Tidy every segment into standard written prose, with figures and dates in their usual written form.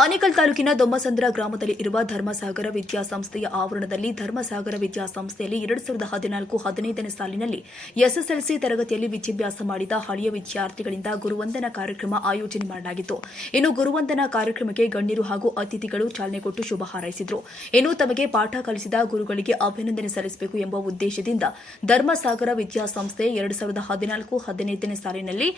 ಆನೇಕಲ್ ತಾಲೂಕಿನ ದೊಮ್ಮಸಂದ್ರ ಗ್ರಾಮದಲ್ಲಿ ಇರುವ ಧರ್ಮಸಾಗರ ವಿದ್ಯಾಸಂಸ್ಥೆಯ ಆವರಣದಲ್ಲಿ ಧರ್ಮಸಾಗರ ವಿದ್ಯಾಸಂಸ್ಥೆಯಲ್ಲಿ 2014-15ನೇ ಸಾಲಿನಲ್ಲಿ ಎಸ್ಎಸ್ಎಲ್ಸಿ ತರಗತಿಯಲ್ಲಿ ವಿದ್ಯಾಭ್ಯಾಸ ಮಾಡಿದ ಹಳೆಯ ವಿದ್ಯಾರ್ಥಿಗಳಿಂದ ಗುರುವಂದನಾ ಕಾರ್ಯಕ್ರಮ ಆಯೋಜನೆ ಮಾಡಲಾಗಿತ್ತು. ಇನ್ನು ಗುರುವಂದನಾ ಕಾರ್ಯಕ್ರಮಕ್ಕೆ ಗಣ್ಯರು ಹಾಗೂ ಅತಿಥಿಗಳು ಚಾಲನೆ ಕೊಟ್ಟು ಶುಭ ಹಾರೈಸಿದರು. ಇನ್ನು ತಮಗೆ ಪಾಠ ಕಲಿಸಿದ ಗುರುಗಳಿಗೆ ಅಭಿನಂದನೆ ಸಲ್ಲಿಸಬೇಕು ಎಂಬ ಉದ್ದೇಶದಿಂದ ಧರ್ಮಸಾಗರ ವಿದ್ಯಾಸಂಸ್ಥೆ 2014-15ನೇ ಸಾಲಿನಲ್ಲಿ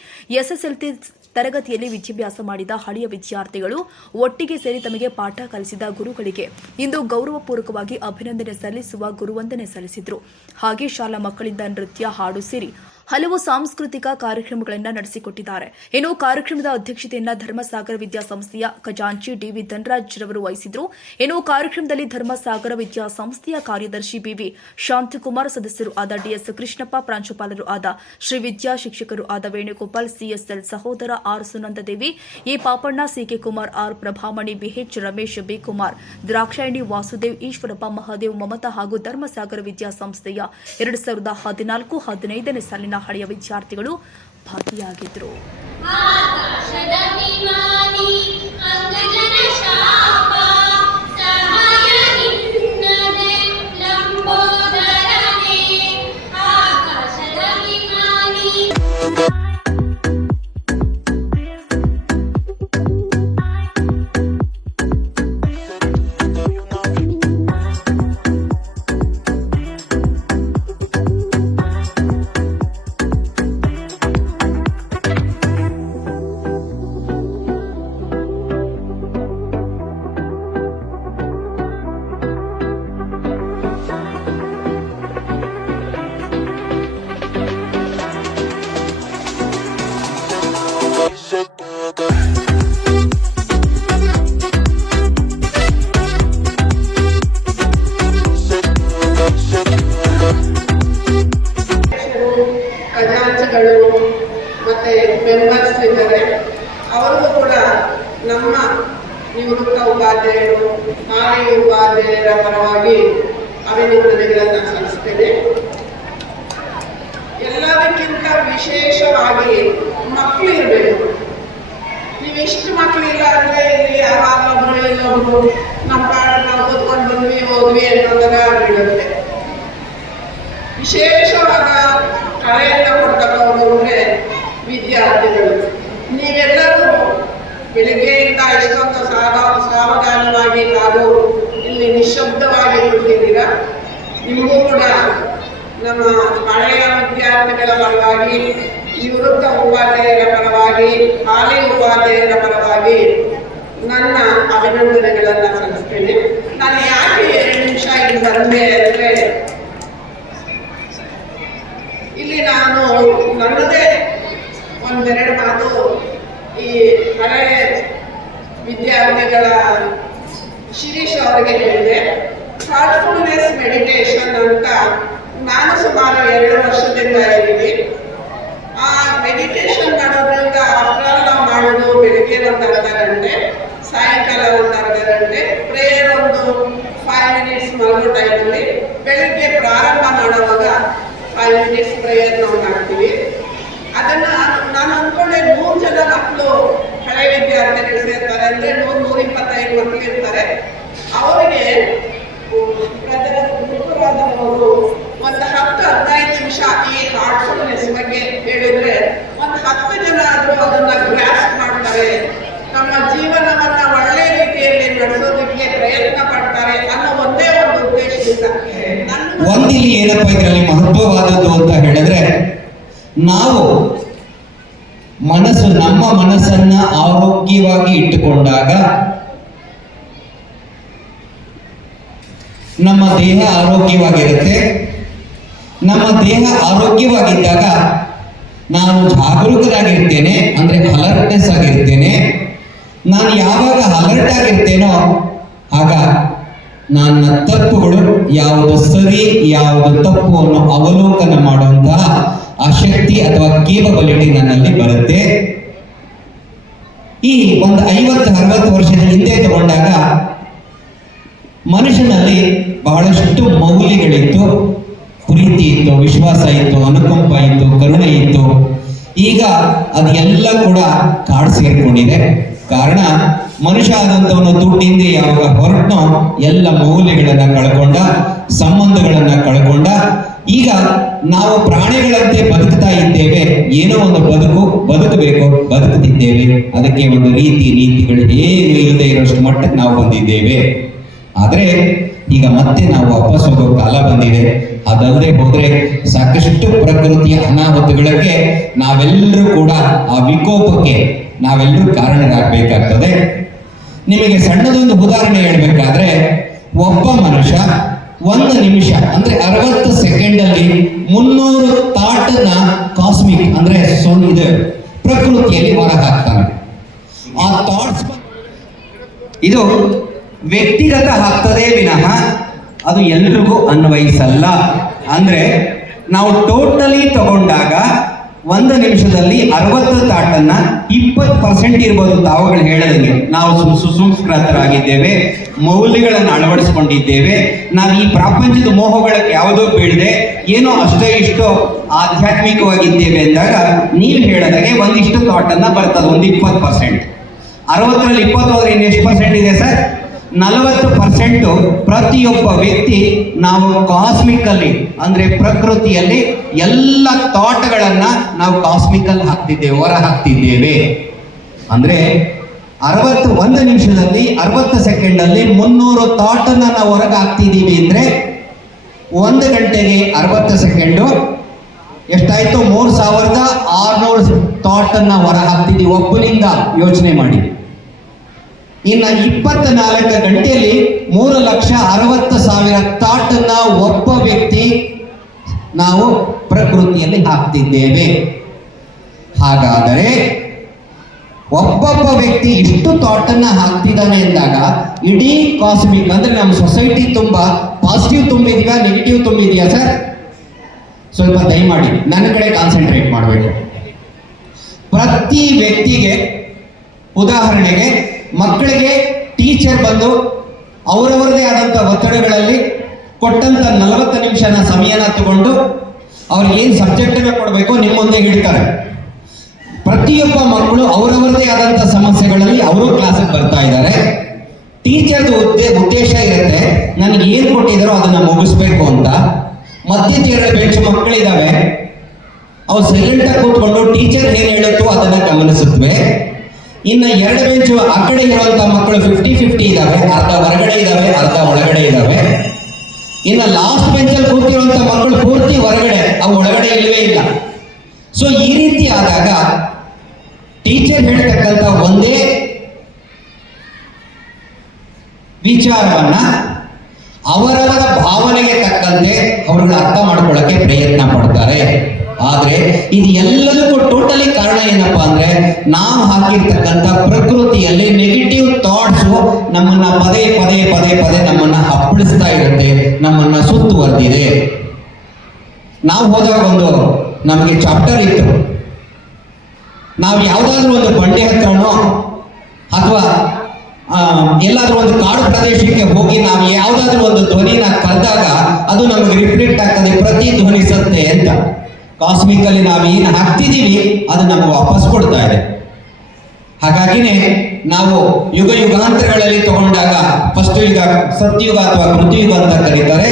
ಎಸ್ಎಸ್ಎಲ್ಸಿ ತರಗತಿಯಲ್ಲಿ ವಿದ್ಯಾಭ್ಯಾಸ ಮಾಡಿದ ಹಳೆಯ ವಿದ್ಯಾರ್ಥಿಗಳು ಒಟ್ಟಿಗೆ ಸೇರಿ ತಮಗೆ ಪಾಠ ಕಲಿಸಿದ ಗುರುಗಳಿಗೆ ಇಂದು ಗೌರವಪೂರ್ವಕವಾಗಿ ಅಭಿನಂದನೆ ಸಲ್ಲಿಸುವ ಗುರುವಂದನೆ ಸಲ್ಲಿಸಿದರು. ಹಾಗೆ ಶಾಲಾ ಮಕ್ಕಳಿಂದ ನೃತ್ಯ, ಹಾಡು ಸೇರಿ ಹಲವು ಸಾಂಸ್ಕೃತಿಕ ಕಾರ್ಯಕ್ರಮಗಳನ್ನು ನಡೆಸಿಕೊಟ್ಟಿದ್ದಾರೆ. ಇನ್ನು ಕಾರ್ಯಕ್ರಮದ ಅಧ್ಯಕ್ಷತೆಯನ್ನು ಧರ್ಮಸಾಗರ ವಿದ್ಯಾಸಂಸ್ಥೆಯ ಖಜಾಂಚಿ ಡಿವಿ ಧನರಾಜ್ ರವರು ವಹಿಸಿದ್ರು. ಇನ್ನು ಕಾರ್ಯಕ್ರಮದಲ್ಲಿ ಧರ್ಮಸಾಗರ ವಿದ್ಯಾಸಂಸ್ಥೆಯ ಕಾರ್ಯದರ್ಶಿ ಬಿವಿ ಶಾಂತಕುಮಾರ್, ಸದಸ್ಯರು ಆದ ಡಿಎಸ್ ಕೃಷ್ಣಪ್ಪ, ಪ್ರಾಂಶುಪಾಲರು ಆದ ಶ್ರೀವಿದ್ಯಾ, ಶಿಕ್ಷಕರು ಆದ ವೇಣುಗೋಪಾಲ್, ಸಿಎಸ್ಎಲ್ ಸಹೋದರ R Sunandadevi, A Papanna, CK Kumar, R Prabhamani, BH Ramesh, B Kumar, Drakshayani, Vasudev, Eshwarappa, Mahadev, Mamata ಹಾಗೂ ಧರ್ಮಸಾಗರ ವಿದ್ಯಾಸಂಸ್ಥೆಯ 2014-15ನೇ ಸಾಲಿನ ಹಳೆಯ ವಿದ್ಯಾರ್ಥಿಗಳು ಭಾಗಿಯಾಗಿದ್ದರು. ಖಜಾಂಚಿಗಳು ಮತ್ತೆ ಮೆಂಬರ್ಸ್ ಇದ್ದಾರೆ. ಅವರಿಗೂ ಕೂಡ ನಮ್ಮ ನಿವೃತ್ತ ಉಪಾಧ್ಯಾಯರು, ಹಾಲಿ ಉಪಾಧ್ಯಾಯರ ಪರವಾಗಿ ಅಭಿನಂದನೆಗಳನ್ನು ಸಲ್ಲಿಸ್ತೇನೆ. ಎಲ್ಲದಕ್ಕಿಂತ ವಿಶೇಷವಾಗಿ ಮಕ್ಕಳು ಇರಬೇಕು. ನೀವಿಷ್ಟು ಮಕ್ಕಳಿಲ್ಲ ಅಂದರೆ ಇಲ್ಲಿ ಯಾರಾದ್ರೂ ಇನ್ನೊಬ್ರು ನಮ್ಮ ಪಾಡ ನಾವು ಕೂತ್ಕೊಂಡು ಬಂದ್ವಿ ಹೋದ್ವಿ ಅನ್ನೋದರ ಆಗಿರುತ್ತೆ. ವಿಶೇಷವಾದ ಕಳೆಯನ್ನು ಕೊಡ್ತಕ್ಕವರು ಅಂದರೆ ವಿದ್ಯಾರ್ಥಿಗಳು. ನೀವೆಲ್ಲರೂ ಬೆಳಿಗ್ಗೆಯಿಂದ ಇಷ್ಟೊಂದು ಸಾವಧಾನವಾಗಿ ಹಾಗೂ ಇಲ್ಲಿ ನಿಶಬ್ದವಾಗಿ ಕೂತಿದ್ದೀರಾ. ನಿಮಗೂ ಕೂಡ ನಮ್ಮ ಹಳೆಯ ವಿದ್ಯಾರ್ಥಿಗಳ ಪರವಾಗಿ, ನಿವೃತ್ತ ಉಪಾಧ್ಯಾಯರ ಪರವಾಗಿ, ಹಾಲಿ ಉಪಾಧ್ಯಾಯರ ಪರವಾಗಿ ನನ್ನ ಅಭಿನಂದನೆಗಳನ್ನು ಸಲ್ಲಿಸ್ತೇನೆ. ನಾನು ಯಾಕೆ 2 ನಿಮಿಷ ಇಲ್ಲಿ ಬಂದೆ ಅಂದರೆ, ಇಲ್ಲಿ ನಾನು ನನ್ನದೇ ಒಂದೆರಡು ಮಾತು ಈ ಹಳೆಯ ವಿದ್ಯಾರ್ಥಿಗಳ ಶಿರೀಶ್ ಅವರಿಗೆ ಹೇಳಿದೆ. ಹಾರ್ಟ್ಫುಲ್ನೆಸ್ ಮೆಡಿಟೇಷನ್ ಅಂತ ನಾನು ಸುಮಾರು 2 ವರ್ಷದಿಂದ ಇದ್ದೀನಿ. ಆ ಮೆಡಿಟೇಷನ್ ಮಾಡೋದ್ರಿಂದ ಆಫ್ಟರ್ ನಾವು ಮಾಡೋದು ಬೆಳಿಗ್ಗೆ ಒಂದು ಅರ್ಧ ಗಂಟೆ, ಸಾಯಂಕಾಲ ಒಂದು ಅರ್ಧ ಗಂಟೆ, ಪ್ರೇಯರ್ ಒಂದು 5 ಮಿನಿಟ್ಸ್ ಮಲಗೋ ಟೈಮಲ್ಲಿ, ಬೆಳಿಗ್ಗೆ ಪ್ರಾರಂಭ ಮಾಡುವಾಗ 5 ಮಿನಿಟ್ಸ್ ಪ್ರೇಯರ್ ನಾವು ಮಾಡ್ತೀವಿ. ಅದನ್ನು ನಾನು ಅಂದ್ಕೊಂಡೆ 100 ಜನ ಮಕ್ಕಳು ಹಳೆ ವಿದ್ಯಾರ್ಥಿಗಳು ಸೇರ್ತಾರೆ ಅಂದರೆ 125 ಮಕ್ಕಳು ಇರ್ತಾರೆ. ಅವರಿಗೆ ಗುರುರಾದವರು ಒಂದು 10-15 ನಿಮಿಷ ಈ ಹಾರ್ಟ್ಫುಲ್ನೆಸ್ ಬಗ್ಗೆ ಹೇಳಿದ್ರೆ ಒಂದು 10 ಜನ ಆದರೂ ಅದನ್ನ ಗ್ರಾಸ್ಪ್ ಮಾಡ್ತಾರೆ, ನಮ್ಮ ಜೀವನವನ್ನ ಒಳ್ಳೆ ರೀತಿಯಲ್ಲಿ ನಡೆಸೋದಕ್ಕೆ ಪ್ರಯತ್ನ ಪಡ್ತಾರೆ ಅನ್ನೋ ಒಂದೇ ಒಂದು ಉದ್ದೇಶದಿಂದ ಒಂದಿಲ್ಲಿ ಏನಪ್ಪ ಇದರಲ್ಲಿ ಮಹತ್ವವಾದದ್ದು ಅಂತ ಹೇಳಿದ್ರೆ, ನಾವು ನಮ್ಮ ಮನಸ್ಸನ್ನ ಆರೋಗ್ಯವಾಗಿ ಇಟ್ಟುಕೊಂಡಾಗ ನಮ್ಮ ದೇಹ ಆರೋಗ್ಯವಾಗಿರುತ್ತೆ. ನಮ್ಮ ದೇಹ ಆರೋಗ್ಯವಾಗಿದ್ದಾಗ ನಾನು ಜಾಗರೂಕರಾಗಿರ್ತೇನೆ, ಅಂದ್ರೆ ಅಲರ್ಟ್ನೆಸ್ ಆಗಿರ್ತೇನೆ. ನಾನು ಯಾವಾಗ ಅಲರ್ಟ್ ಆಗಿರ್ತೇನೋ ಆಗ ನನ್ನ ತಪ್ಪುಗಳು ಯಾವುದು ಸರಿ ಯಾವುದು ತಪ್ಪು ಅನ್ನೋ ಅವಲೋಕನ ಮಾಡುವಂತಹ ಆ ಶಕ್ತಿ ಅಥವಾ ಕೇಪಬಿಲಿಟಿ ನನ್ನಲ್ಲಿ ಬರುತ್ತೆ. ಈ ಒಂದು 50-60 ವರ್ಷದ ಹಿಂದೆ ತಗೊಂಡಾಗ ಮನುಷ್ಯನಲ್ಲಿ ಬಹಳಷ್ಟು ಮೌಲ್ಯಗಳಿತ್ತು. ಪ್ರೀತಿ ಇತ್ತು, ವಿಶ್ವಾಸ ಇತ್ತು, ಅನುಕಂಪ ಇತ್ತು, ಕರುಣೆ ಇತ್ತು. ಈಗ ಅದೆಲ್ಲ ಕೂಡ ಕಾಡು ಸೇರಿಕೊಂಡಿದೆ. ಕಾರಣ ಮನುಷ್ಯ ಆದಂಥವನು ದುಡ್ಡಿಂದ ಯಾವಾಗ ಹೊರಟನೋ ಎಲ್ಲ ಮೌಲ್ಯಗಳನ್ನ ಕಳ್ಕೊಂಡ, ಸಂಬಂಧಗಳನ್ನ ಕಳ್ಕೊಂಡ. ಈಗ ನಾವು ಪ್ರಾಣಿಗಳಂತೆ ಬದುಕ್ತಾ ಇದ್ದೇವೆ, ಏನೋ ಒಂದು ಬದುಕಬೇಕು, ಬದುಕುತ್ತಿದ್ದೇವೆ. ಅದಕ್ಕೆ ಒಂದು ರೀತಿ ನೀತಿಗಳು ಏನು ಇಲ್ಲದೆ ಇರೋಷ್ಟು ಮಟ್ಟಕ್ಕೆ ನಾವು ಬಂದಿದ್ದೇವೆ. ಆದರೆ ಈಗ ಮತ್ತೆ ನಾವು ವಾಪಸ್ ಹೋಗೋ ಕಾಲ ಬಂದಿದೆ. ಅದಲ್ಲದೆ ಹೋದ್ರೆ ಸಾಕಷ್ಟು ಪ್ರಕೃತಿಯ ಅನಾಹುತಗಳಿಗೆ ನಾವೆಲ್ಲರೂ ಕೂಡ, ಆ ವಿಕೋಪಕ್ಕೆ ನಾವೆಲ್ಲರೂ ಕಾರಣರಾಗಬೇಕಾಗ್ತದೆ. ನಿಮಗೆ ಸಣ್ಣದೊಂದು ಉದಾಹರಣೆ ಹೇಳ್ಬೇಕಾದ್ರೆ, ಒಬ್ಬ ಮನುಷ್ಯ 1 ನಿಮಿಷ ಅಂದ್ರೆ 60 ಸೆಕೆಂಡಲ್ಲಿ 300 ಥಾಟ್ನ ಕಾಸ್ಮಿಕ್ ಅಂದ್ರೆ ಇದು ಪ್ರಕೃತಿಯಲ್ಲಿ ಹೊರ ಹಾಕ್ತಾನೆ. ಆ ಥಾಟ್ಸ್ ಇದು ವ್ಯಕ್ತಿಗತ ಆಗ್ತದೆ ವಿನಃ ಅದು ಎಲ್ರಿಗೂ ಅನ್ವಯಿಸಲ್ಲ. ಅಂದ್ರೆ ನಾವು ಟೋಟಲಿ ತಗೊಂಡಾಗ 1 ನಿಮಿಷದಲ್ಲಿ 60 ಥಾಟನ್ನ 20% ಇರ್ಬೋದು. ತಾವುಗಳು ಹೇಳದಂಗೆ ನಾವು ಸುಸಂಸ್ಕೃತರಾಗಿದ್ದೇವೆ, ಮೌಲ್ಯಗಳನ್ನು ಅಳವಡಿಸ್ಕೊಂಡಿದ್ದೇವೆ. ನಾವು ಈ ಪ್ರಪಂಚದ ಮೋಹಗಳಿಗೆ ಯಾವುದೋ ಬೀಳದೆ ಏನೋ ಅಷ್ಟೇ ಇಷ್ಟೋ ಆಧ್ಯಾತ್ಮಿಕವಾಗಿದ್ದೇವೆ ಅಂದಾಗ ನೀವು ಹೇಳದಾಗೆ ಒಂದಿಷ್ಟು ಥಾಟನ್ನ ಬರ್ತದೆ, ಒಂದು 20%. 60ರಲ್ಲಿ 20 ಹೋದ್ರೆ ಇನ್ನು ಎಷ್ಟು ಪರ್ಸೆಂಟ್ ಇದೆ ಸರ್? 40% ಪ್ರತಿಯೊಬ್ಬ ವ್ಯಕ್ತಿ ನಾವು ಕಾಸ್ಮಿಕಲ್ಲಿ ಅಂದ್ರೆ ಪ್ರಕೃತಿಯಲ್ಲಿ ಎಲ್ಲ ಥಾಟ್ಗಳನ್ನ ನಾವು ಕಾಸ್ಮಿಕಲ್ಲಿ ಹಾಕ್ತಿದ್ದೇವೆ, ಹೊರ ಹಾಕ್ತಿದ್ದೇವೆ. ಅಂದ್ರೆ 1 ನಿಮಿಷದಲ್ಲಿ 60 ಸೆಕೆಂಡಲ್ಲಿ 300 ಥಾಟನ್ನ ನಾವು ಹೊರಗೆ ಹಾಕ್ತಿದ್ದೀವಿ ಅಂದ್ರೆ 1 ಗಂಟೆಗೆ 60 ಸೆಕೆಂಡು ಎಷ್ಟಾಯ್ತು? 3600 ಥಾಟನ್ನ ಹೊರ ಹಾಕ್ತಿದ್ದೀವಿ ಒಬ್ಬನಿಂದ. ಯೋಚನೆ ಮಾಡಿ. ಇನ್ನು 24 ಗಂಟೆಯಲ್ಲಿ 3,60,000 ಥಾಟನ್ನ ಒಬ್ಬ ವ್ಯಕ್ತಿ ನಾವು ಪ್ರಕೃತಿಯಲ್ಲಿ ಹಾಕ್ತಿದ್ದೇವೆ. ಹಾಗಾದರೆ ಒಬ್ಬೊಬ್ಬ ವ್ಯಕ್ತಿ ಇಷ್ಟು ಥಾಟನ್ನ ಹಾಕ್ತಿದ್ದಾನೆ ಎಂದಾಗ ಇಡೀ ಕಾಸ್ಮಿಕ್ ಅಂದ್ರೆ ನಮ್ಮ ಸೊಸೈಟಿ ತುಂಬಾ ಪಾಸಿಟಿವ್ ತುಂಬಿದ್ಯಾ, ನೆಗೆಟಿವ್ ತುಂಬಿದ್ಯಾ ಸರ್? ಸ್ವಲ್ಪ ದಯಮಾಡಿ ನನ್ನ ಕಡೆ ಕಾನ್ಸಂಟ್ರೇಟ್ ಮಾಡಬೇಕು. ಪ್ರತಿ ವ್ಯಕ್ತಿಗೆ, ಉದಾಹರಣೆಗೆ ಮಕ್ಕಳಿಗೆ ಟೀಚರ್ ಬಂದು ಅವರವರದೇ ಆದಂಥ ಒತ್ತಡಗಳಲ್ಲಿ ಕೊಟ್ಟಂತ 40 ನಿಮಿಷನ ಸಮಯನ ತಗೊಂಡು ಅವ್ರಿಗೆ ಏನು ಸಬ್ಜೆಕ್ಟನ್ನ ಕೊಡಬೇಕು ನಿಮ್ಮ ಮುಂದೆ ಇಡ್ತಾರೆ. ಪ್ರತಿಯೊಬ್ಬ ಮಕ್ಕಳು ಅವರವರದೇ ಆದಂಥ ಸಮಸ್ಯೆಗಳಲ್ಲಿ ಅವರು ಕ್ಲಾಸಿಗೆ ಬರ್ತಾ ಇದ್ದಾರೆ. ಟೀಚರ್ದು ಉದ್ದೇಶ ಇರುತ್ತೆ, ನನಗೆ ಏನು ಕೊಟ್ಟಿದ್ದಾರೋ ಅದನ್ನ ಮುಗಿಸ್ಬೇಕು ಅಂತ. ಮಧ್ಯದ 2 ಬೆಂಚ್ ಮಕ್ಕಳಿದ್ದಾವೆ, ಅವು ಸೈಲೆಂಟಾಗಿ ಕೂತ್ಕೊಂಡು ಟೀಚರ್ ಏನು ಹೇಳುತ್ತೋ ಅದನ್ನ ಗಮನಿಸುತ್ತವೆ. ಇನ್ನು 2 ಬೆಂಚು ಆ ಕಡೆ ಇರುವಂತಹ ಮಕ್ಕಳು 50-50 ಇದ್ದಾವೆ, ಅರ್ಧ ಹೊರಗಡೆ ಇದ್ದಾವೆ, ಅರ್ಧ ಒಳಗಡೆ ಇದ್ದಾವೆ. ಇನ್ನು ಲಾಸ್ಟ್ ಬೆಂಚಲ್ಲಿ ಕೂತಿರುವಂತ ಮಕ್ಕಳು ಪೂರ್ತಿ ಹೊರಗಡೆ, ಅವು ಒಳಗಡೆ ಇಲ್ಲವೇ ಇಲ್ಲ. ಸೊ ಈ ರೀತಿ ಆದಾಗ ಟೀಚರ್ ಹೇಳ್ತಕ್ಕಂಥ ಒಂದೇ ವಿಚಾರವನ್ನ ಅವರವರ ಭಾವನೆಗೆ ತಕ್ಕಂತೆ ಅವರನ್ನ ಅರ್ಥ ಮಾಡ್ಕೊಳ್ಳಕ್ಕೆ ಪ್ರಯತ್ನ ಪಡ್ತಾರೆ. ಆದ್ರೆ ಇದು ಎಲ್ಲದಕ್ಕೂ ಟೋಟಲಿ ಕಾರಣ ಏನಪ್ಪಾ ಅಂದ್ರೆ ನಾವು ಹಾಕಿರ್ತಕ್ಕಂಥ ಪ್ರಕೃತಿಯಲ್ಲಿ ನೆಗೆಟಿವ್ ಥಾಟ್ಸ್ ನಮ್ಮನ್ನ ಪದೇ ಪದೇ ಪದೇ ಪದೇ ನಮ್ಮನ್ನ ಅಪ್ಪಳಿಸ್ತಾ ಇರುತ್ತೆ, ನಮ್ಮನ್ನ ಸುತ್ತುವರೆದಿದೆ. ನಾವು ಹೋದಾಗ ಒಂದು ನಮಗೆ ಚಾಪ್ಟರ್ ಇತ್ತು, ನಾವು ಯಾವ್ದಾದ್ರು ಒಂದು ಬಂಡೆ ಹತ್ರನೋ ಅಥವಾ ಎಲ್ಲಾದ್ರೂ ಒಂದು ಕಾಡು ಪ್ರದೇಶಕ್ಕೆ ಹೋಗಿ ನಾವು ಯಾವ್ದಾದ್ರು ಒಂದು ಧ್ವನಿನ ಕರೆದಾಗ ಅದು ನಮಗೆ ರಿಫ್ಲೆಕ್ಟ್ ಆಗ್ತದೆ, ಪ್ರತಿಧ್ವನಿಸುತ್ತೆ ಅಂತ. ಕಾಸ್ಮಿಕಲ್ಲಿ ನಾವು ಏನು ಹಾಕ್ತಿದ್ದೀವಿ ಅದು ನಮಗೆ ವಾಪಸ್ ಕೊಡ್ತಾ ಇದೆ. ಹಾಗಾಗಿನೇ ನಾವು ಯುಗಾಂತರಗಳಲ್ಲಿ ತಗೊಂಡಾಗ ಫಸ್ಟ್ ಯುಗ ಸತ್ಯುಗ ಅಥವಾ ಕೃತಯುಗ ಅಂತ ಕರೀತಾರೆ.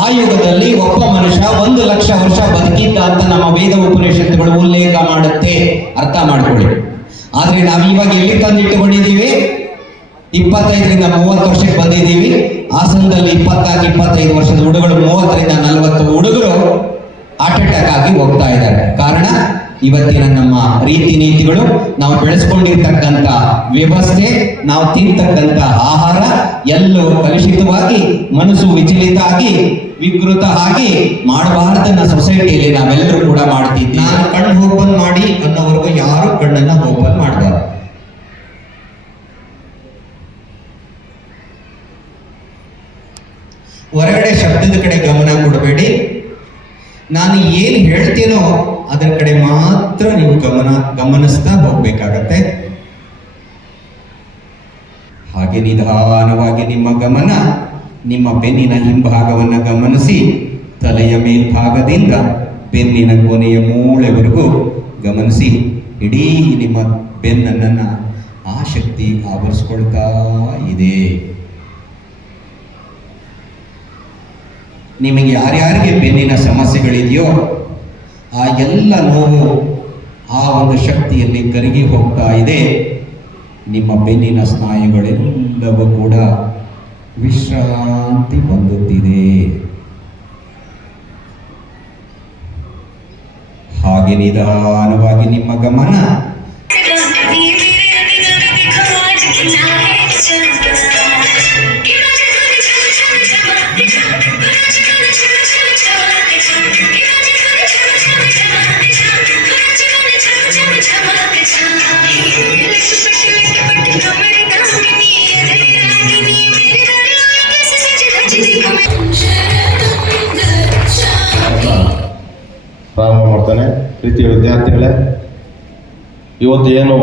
ಆ ಯುಗದಲ್ಲಿ ಒಬ್ಬ ಮನುಷ್ಯ 1,00,000 ವರ್ಷ ಬದುಕಿದ್ದ ಅಂತ ನಮ್ಮ ವೇದ ಉಪನಿಷತ್ತುಗಳು ಉಲ್ಲೇಖ ಮಾಡುತ್ತೆ, ಅರ್ಥ ಮಾಡ್ಕೊಳ್ಳಿ. ಆದ್ರೆ ನಾವು ಇವಾಗ ಎಲ್ಲಿ ತಂದಿಟ್ಟುಕೊಂಡಿದ್ದೀವಿ? 25ರಿಂದ 30 ವರ್ಷಕ್ಕೆ ಬಂದಿದ್ದೀವಿ. ಹಾಸನದಲ್ಲಿ 24-25 ವರ್ಷದ ಹುಡುಗರು, 30ರಿಂದ 40 ಹುಡುಗರು ಹಾರ್ಟ್ ಅಟ್ಯಾಕ್ ಆಗಿ ಹೋಗ್ತಾ ಇದ್ದಾರೆ. ಕಾರಣ ಇವತ್ತಿನ ನಮ್ಮ ರೀತಿ ನೀತಿಗಳು, ನಾವು ಬೆಳೆಸ್ಕೊಂಡಿರ್ತಕ್ಕಂಥ ವ್ಯವಸ್ಥೆ, ನಾವು ತಿಂತಕ್ಕಂಥ ಆಹಾರ ಎಲ್ಲವೂ ಕಲುಷಿತವಾಗಿ ಮನಸ್ಸು ವಿಚಲಿತ ಆಗಿ ವಿಕೃತ ಆಗಿ ಮಾಡಬಾರ್ದನ್ನ ಸೊಸೈಟಿಯಲ್ಲಿ ನಾವೆಲ್ಲರೂ ಕೂಡ ಮಾಡ್ತಿದ್ವಿ. ನಾನು ಕಣ್ಣು ಓಪನ್ ಮಾಡಿ ಅನ್ನೋವರೆಗೂ ಯಾರು ಕಣ್ಣನ್ನ ಓಪನ್ ಮಾಡಬಾರ್ದು. ಹೊರಗಡೆ ಶಬ್ದದ ಕಡೆ ಗಮನ ಕೊಡಬೇಡಿ. ನಾನು ಏನು ಹೇಳ್ತೀನೋ ಅದರ ಕಡೆ ಮಾತ್ರ ನೀವು ಗಮನಿಸ್ತಾ ಹೋಗ್ಬೇಕಾಗತ್ತೆ. ಹಾಗೆ ನಿಧಾನವಾಗಿ ನಿಮ್ಮ ಗಮನ ನಿಮ್ಮ ಬೆನ್ನಿನ ಹಿಂಭಾಗವನ್ನು ಗಮನಿಸಿ, ತಲೆಯ ಮೇಲ್ಭಾಗದಿಂದ ಬೆನ್ನಿನ ಕೊನೆಯ ಮೂಳೆವರೆಗೂ ಗಮನಿಸಿ. ಇಡೀ ನಿಮ್ಮ ಬೆನ್ನನ್ನು ಆ ಶಕ್ತಿ ಆವರಿಸ್ಕೊಳ್ತಾ ಇದೆ. ನಿಮಗೆ ಯಾರ್ಯಾರಿಗೆ ಬೆನ್ನಿನ ಸಮಸ್ಯೆಗಳಿದೆಯೋ ಆ ಎಲ್ಲ ನೋವು ಆ ಒಂದು ಶಕ್ತಿಯಲ್ಲಿ ಕರಗಿ ಹೋಗ್ತಾ ಇದೆ. ನಿಮ್ಮ ಬೆನ್ನಿನ ಸ್ನಾಯುಗಳೆಲ್ಲವೂ ಕೂಡ ವಿಶ್ರಾಂತಿ ಹೊಂದುತ್ತಿದೆ. ಹಾಗೆ ನಿಧಾನವಾಗಿ ನಿಮ್ಮ ಗಮನ ಪ್ರಾರಂಭ ಮಾಡ್ತಾನೆ. ಪ್ರೀತಿಯ ವಿದ್ಯಾರ್ಥಿಗಳೇ, ಇವತ್ತು ಏನು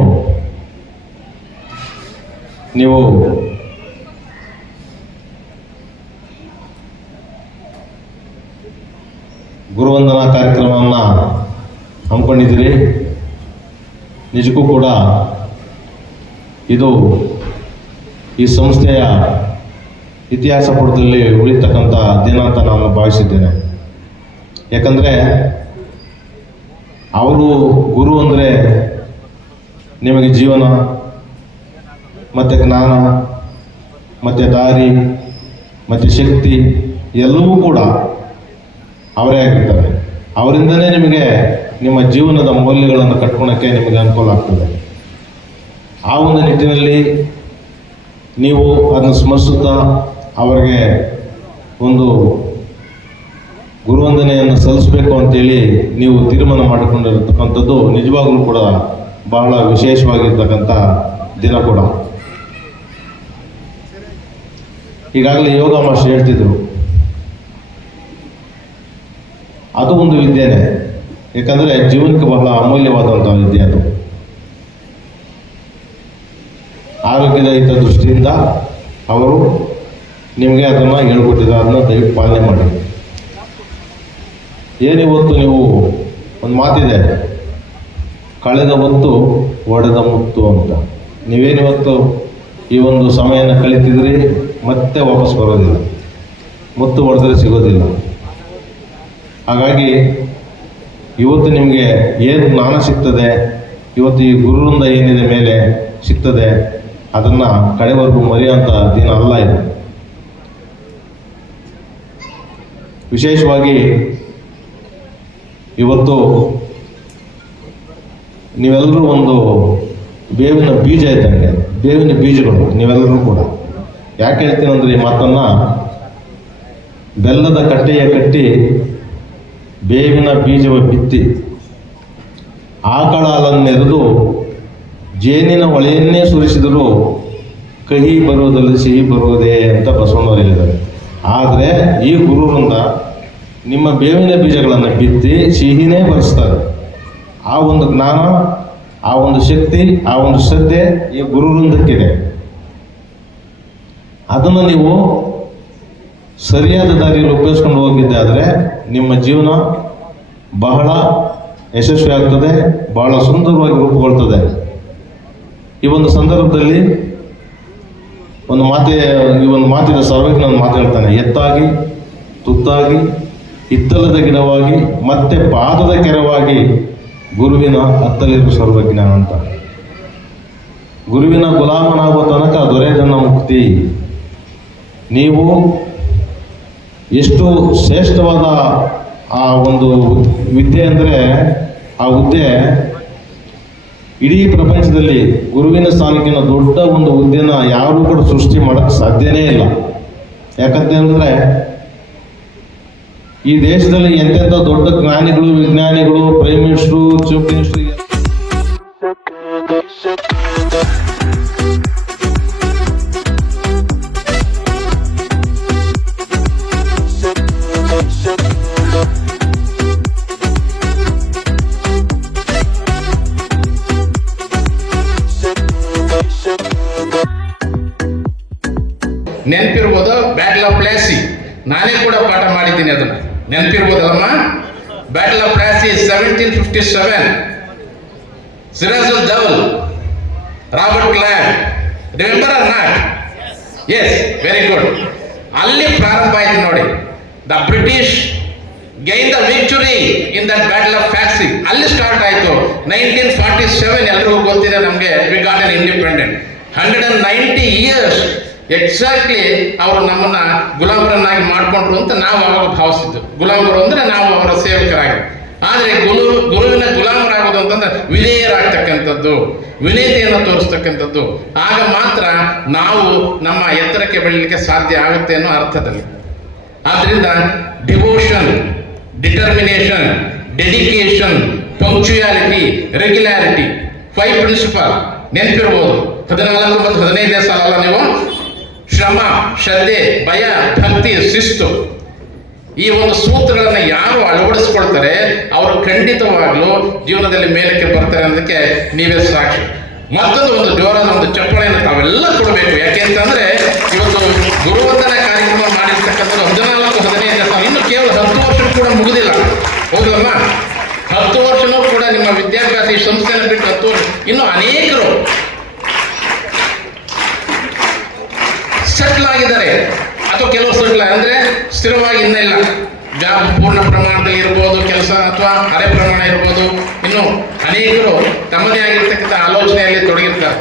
ನೀವು ಗುರುವಂದನಾ ಕಾರ್ಯಕ್ರಮವನ್ನು ಹಮ್ಮಿಕೊಂಡಿದ್ದೀರಿ, ನಿಜಕ್ಕೂ ಕೂಡ ಇದು ಈ ಸಂಸ್ಥೆಯ ಇತಿಹಾಸ ಪುಟದಲ್ಲಿ ಉಳಿತಕ್ಕಂಥ ದಿನ ಅಂತ ನಾನು ಭಾವಿಸಿದ್ದೇನೆ. ಯಾಕಂದರೆ ಅವರು ಗುರು ಅಂದರೆ ನಿಮಗೆ ಜೀವನ ಮತ್ತು ಜ್ಞಾನ ಮತ್ತು ದಾರಿ ಮತ್ತು ಶಕ್ತಿ ಎಲ್ಲವೂ ಕೂಡ ಅವರೇ ಆಗಿರ್ತಾರೆ. ಅವರಿಂದಲೇ ನಿಮಗೆ ನಿಮ್ಮ ಜೀವನದ ಮೌಲ್ಯಗಳನ್ನು ಕಟ್ಕೊಳಕ್ಕೆ ನಿಮಗೆ ಅನುಕೂಲ ಆಗ್ತದೆ. ಆ ಒಂದು ನಿಟ್ಟಿನಲ್ಲಿ ನೀವು ಅದನ್ನು ಸ್ಮರಿಸುತ್ತಾ ಅವರಿಗೆ ಒಂದು ಗುರುವಂದನೆಯನ್ನು ಸಲ್ಲಿಸಬೇಕು ಅಂತೇಳಿ ನೀವು ತೀರ್ಮಾನ ಮಾಡಿಕೊಂಡಿರತಕ್ಕಂಥದ್ದು ನಿಜವಾಗಲೂ ಕೂಡ ಬಹಳ ವಿಶೇಷವಾಗಿರ್ತಕ್ಕಂಥ ದಿನ ಕೂಡ. ಈಗಾಗಲೇ ಯೋಗ ಮಾಸ್ಟರ್ ಹೇಳ್ತಿದ್ರು, ಅದು ಒಂದು ವಿದ್ಯೆನೇ. ಯಾಕಂದರೆ ಜೀವನಕ್ಕೆ ಬಹಳ ಅಮೂಲ್ಯವಾದಂಥ ವಿದ್ಯೆ ಅದು. ಆರೋಗ್ಯದ ಹಿತದೃಷ್ಟಿಯಿಂದ ಅವರು ನಿಮಗೆ ಅದನ್ನು ಹೇಳ್ಕೊಟ್ಟಿದ್ದಾರೆ. ಅದನ್ನು ದಯವಿಟ್ಟು ಪಾಲನೆ ಮಾಡಿ. ಏನಿವತ್ತು ನೀವು ಒಂದು ಮಾತಿದೆ, ಕಳೆದ ಹೊತ್ತು ಒಡೆದ ಮುತ್ತು ಅಂತ. ನೀವೇನಿವತ್ತು ಈ ಒಂದು ಸಮಯನ ಕಳೀತಿದ್ರಿ, ಮತ್ತೆ ವಾಪಸ್ ಬರೋದಿಲ್ಲ. ಮುತ್ತು ಹೊಡೆದ್ರೆ ಸಿಗೋದಿಲ್ಲ. ಹಾಗಾಗಿ ಇವತ್ತು ನಿಮಗೆ ಏನು ಜ್ಞಾನ ಸಿಗ್ತದೆ, ಇವತ್ತು ಈ ಗುರುವಿಂದ ಏನಿದೆ ಮೇಲೆ ಸಿಗ್ತದೆ, ಅದನ್ನು ಕಡೆವರೆಗೂ ಮರೆಯುವಂಥ ದಿನ ಅಲ್ಲ ಇದು. ವಿಶೇಷವಾಗಿ ಇವತ್ತು ನೀವೆಲ್ಲರೂ ಒಂದು ಬೇವಿನ ಬೀಜ ಇದ್ದಂಗೆ, ಬೇವಿನ ಬೀಜಗಳು ನೀವೆಲ್ಲರೂ ಕೂಡ. ಯಾಕೆ ಹೇಳ್ತೀನಿ ಅಂದರೆ, ಈ ಮಾತನ್ನು ಬೆಲ್ಲದ ಕಟ್ಟೆಯ ಕಟ್ಟಿ ಬೇವಿನ ಬೀಜವ ಬಿತ್ತಿ ಆಕಳ ಹಾಲನ್ನೆರೆದು ಜೇನಿನ ಹೊಳೆಯನ್ನೇ ಸುರಿಸಿದರೂ ಕಹಿ ಬರುವುದಲ್ಲ ಸಿಹಿ ಬರುವುದೇ ಅಂತ ಬಸವಣ್ಣವರು ಹೇಳಿದ್ದಾರೆ. ಆದರೆ ಈ ಗುರುವಿನಿಂದ ನಿಮ್ಮ ಬೇವಿನ ಬೀಜಗಳನ್ನು ಬಿತ್ತಿ ಸಿಹಿನೇ ಬರೆಸ್ತಾರೆ. ಆ ಒಂದು ಜ್ಞಾನ, ಆ ಒಂದು ಶಕ್ತಿ, ಆ ಒಂದು ಶ್ರದ್ಧೆ ಈ ಗುರುವೃಂದಕ್ಕಿದೆ. ಅದನ್ನು ನೀವು ಸರಿಯಾದ ದಾರಿಯಲ್ಲಿ ಉಪಯೋಗಿಸ್ಕೊಂಡು ಹೋಗಿದ್ದೆ ಆದರೆ ನಿಮ್ಮ ಜೀವನ ಬಹಳ ಯಶಸ್ವಿ ಆಗ್ತದೆ, ಬಹಳ ಸುಂದರವಾಗಿ ರೂಪುಗೊಳ್ತದೆ. ಈ ಒಂದು ಸಂದರ್ಭದಲ್ಲಿ ಈ ಒಂದು ಮಾತಿನ ಸರ್ವಜ್ಞ ಒಂದು ಮಾತು ಹೇಳ್ತಾನೆ, ಎತ್ತಾಗಿ ತುತ್ತಾಗಿ ಹಿತ್ತಲದ ಗಿಡವಾಗಿ ಮತ್ತೆ ಪಾದದ ಕೆರವಾಗಿ ಗುರುವಿನ ಹತ್ತಲಿರುವ ಸರ್ವಜ್ಞ ಅಂತ. ಗುರುವಿನ ಗುಲಾಮನಾಗುವ ತನಕ ದೊರೆಯದನ್ನ ಮುಕ್ತಿ. ನೀವು ಎಷ್ಟು ಶ್ರೇಷ್ಠವಾದ ಆ ಒಂದು ವಿದ್ಯೆ ಅಂದರೆ, ಆ ಹುದ್ದೆ ಇಡೀ ಪ್ರಪಂಚದಲ್ಲಿ ಗುರುವಿನ ಸ್ಥಾನಕ್ಕಿಂತ ದೊಡ್ಡ ಒಂದು ಹುದ್ದೆನ ಯಾರೂ ಕೂಡ ಸೃಷ್ಟಿ ಮಾಡೋಕ್ಕೆ ಸಾಧ್ಯನೇ ಇಲ್ಲ. ಯಾಕಂತ ಹೇಳಿದ್ರೆ, ಈ ದೇಶದಲ್ಲಿ ಎಂತೆಂಥ ದೊಡ್ಡ ಜ್ಞಾನಿಗಳು, ವಿಜ್ಞಾನಿಗಳು, ಪ್ರೈಮ್ ಮಿನಿಸ್ಟ್ರು, ಚೀಫ್ ಮಿನಿಸ್ಟ್ರು ನೆನಪಿರ್ಬೋದು. ಬ್ಯಾಟಲ್ ಆಫ್ ಪ್ಲಾಸಿ ನಾನೇ ಕೂಡ ಪಾಠ ಮಾಡಿದ್ದೀನಿ, ಅದನ್ನು ನೆನಪಿರ್ಬೋದಲ್ಲಮ್ಮ. Battle of Plassey 1757, Sirajul Daula Robert Clive, remember or not? Yes, very good. ಅಲ್ಲಿ ಪ್ರಾರಂಭ ಆಯ್ತು ನೋಡಿ. The British gain the victory in that battle of Plassey. ಅಲ್ಲಿ ಸ್ಟಾರ್ಟ್ ಆಯ್ತು. 1947 ಎಲ್ರಿಗೂ ಗೊತ್ತಿದೆ ನಮಗೆ. We got an independent. 190 years exactly ಅವರು ನಮ್ಮನ್ನ ಗುಲಾಮರನ್ನಾಗಿ ಮಾಡ್ಕೊಂಡ್ರು ಅಂತ ನಾವು ಅವಾಗ ಭಾವಿಸಿದ್ದು. ಗುಲಾಮರು ಅಂದ್ರೆ ನಾವು ಅವರ ಸೇವಕರಾಗಿ. ಆದರೆ ಗುರುವಿನ ಗುಲಾಮರಾಗೋದು ಅಂತಂದ್ರೆ ವಿಧೇಯರಾಗ್ತಕ್ಕಂಥದ್ದು, ವಿನಯತೆಯನ್ನು ತೋರಿಸ್ತಕ್ಕಂಥದ್ದು. ಆಗ ಮಾತ್ರ ನಾವು ನಮ್ಮ ಎತ್ತರಕ್ಕೆ ಬೆಳೀಲಿಕ್ಕೆ ಸಾಧ್ಯ ಆಗುತ್ತೆ ಅನ್ನೋ ಅರ್ಥದಲ್ಲಿ. ಆದ್ರಿಂದ devotion, determination, dedication, punctuality, regularity, 5 principle ನೆನಪಿರ್ಬೋದು. 14 ಮತ್ತು 15ನೇ ಸಾಲ ಅಲ್ಲ ನೀವು? ಶ್ರಮ, ಶ್ರದ್ಧೆ, ಭಯ, ಭಕ್ತಿ, ಶಿಸ್ತು. ಈ ಒಂದು ಸೂತ್ರಗಳನ್ನ ಯಾರು ಅಳವಡಿಸ್ಕೊಳ್ತಾರೆ ಅವರು ಖಂಡಿತವಾಗ್ಲೂ ಜೀವನದಲ್ಲಿ ಮೇಲಕ್ಕೆ ಬರ್ತಾರೆ ಅನ್ನೋದಕ್ಕೆ ನೀವೇ ಸಾಕ್ಷಿ. ಮತ್ತೊಂದು ಒಂದು ಜೋರಾದ ಒಂದು ಚಪ್ಪಳೆಯನ್ನು ತಾವೆಲ್ಲ ಕೊಡಬೇಕು. ಯಾಕೆಂತಂದ್ರೆ ಇವತ್ತು ಗುರುವಂದನ ಕಾರ್ಯಕ್ರಮ ಮಾಡಿರ್ತಕ್ಕಂಥದ್ದು 14-15 ಸಾಲ, ಇನ್ನು ಕೇವಲ 10 ವರ್ಷ ಕೂಡ ಮುಗಿದಿಲ್ಲ. ಹೌದಲ್ಲ? 10 ವರ್ಷನೂ ಕೂಡ ನಿಮ್ಮ ವಿದ್ಯಾಭ್ಯಾಸ ಈ ಸಂಸ್ಥೆಯನ್ನು ಬಿಟ್ಟು 10 ವರ್ಷ ಇನ್ನು ಅನೇಕರು ಸೆಟ್ಲ್ ಆಗಿದ್ದಾರೆ. ಅಥವಾ ಕೆಲವು ಸೆಟ್ಲ್ ಅಂದ್ರೆ ಸ್ಥಿರವಾಗಿ ಇನ್ನೂ ಇಲ್ಲ. ಜಾಬ್ ಪೂರ್ಣ ಪ್ರಮಾಣದಲ್ಲಿ ಇರ್ಬೋದು, ಕೆಲಸ ಅಥವಾ ಅರೆ ಪ್ರಮಾಣ ಇರ್ಬೋದು. ಇನ್ನು ಅನೇಕರು ತಮ್ಮದೇ ಆಗಿರ್ತಕ್ಕಂಥ ಆಲೋಚನೆಯಲ್ಲಿ ತೊಡಗಿರ್ತಾರೆ.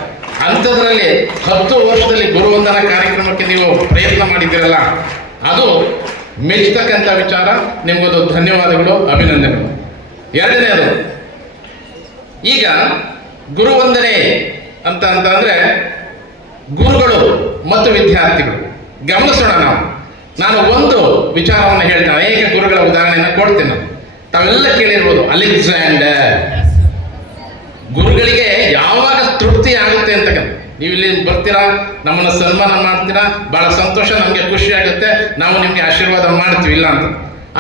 ಅಂಥದ್ರಲ್ಲಿ 10 ವರ್ಷದಲ್ಲಿ ಗುರುವಂದನ ಕಾರ್ಯಕ್ರಮಕ್ಕೆ ನೀವು ಪ್ರಯತ್ನ ಮಾಡಿದ್ದೀರಲ್ಲ, ಅದು ಮೆಚ್ಚತಕ್ಕಂಥ ವಿಚಾರ. ನಿಮಗೊಂದು ಧನ್ಯವಾದಗಳು, ಅಭಿನಂದನೆಗಳು. ಎರಡನೇದು, ಈಗ ಗುರುವಂದನೆ ಅಂತಂದ್ರೆ ಗುರುಗಳು ಮತ್ತು ವಿದ್ಯಾರ್ಥಿಗಳು ಗಮನಿಸೋಣ. ನಾನು ಒಂದು ವಿಚಾರವನ್ನು ಹೇಳ್ತೇನೆ, ಅನೇಕ ಗುರುಗಳ ಉದಾಹರಣೆಯನ್ನು ಕೊಡ್ತೇನೆ. ತಾವೆಲ್ಲ ಕೇಳಿರ್ಬೋದು, ಅಲೆಕ್ಸಾಂಡರ್. ಗುರುಗಳಿಗೆ ಯಾವಾಗ ತೃಪ್ತಿ ಆಗುತ್ತೆ ಅಂತ ನೀವು ಇಲ್ಲಿ ಬರ್ತೀರಾ, ನಮ್ಮನ್ನು ಸನ್ಮಾನ ಮಾಡ್ತೀರಾ, ಬಹಳ ಸಂತೋಷ, ನಮಗೆ ಖುಷಿ ಆಗುತ್ತೆ, ನಾವು ನಿಮ್ಗೆ ಆಶೀರ್ವಾದ ಮಾಡ್ತೀವಿ, ಇಲ್ಲ ಅಂತ.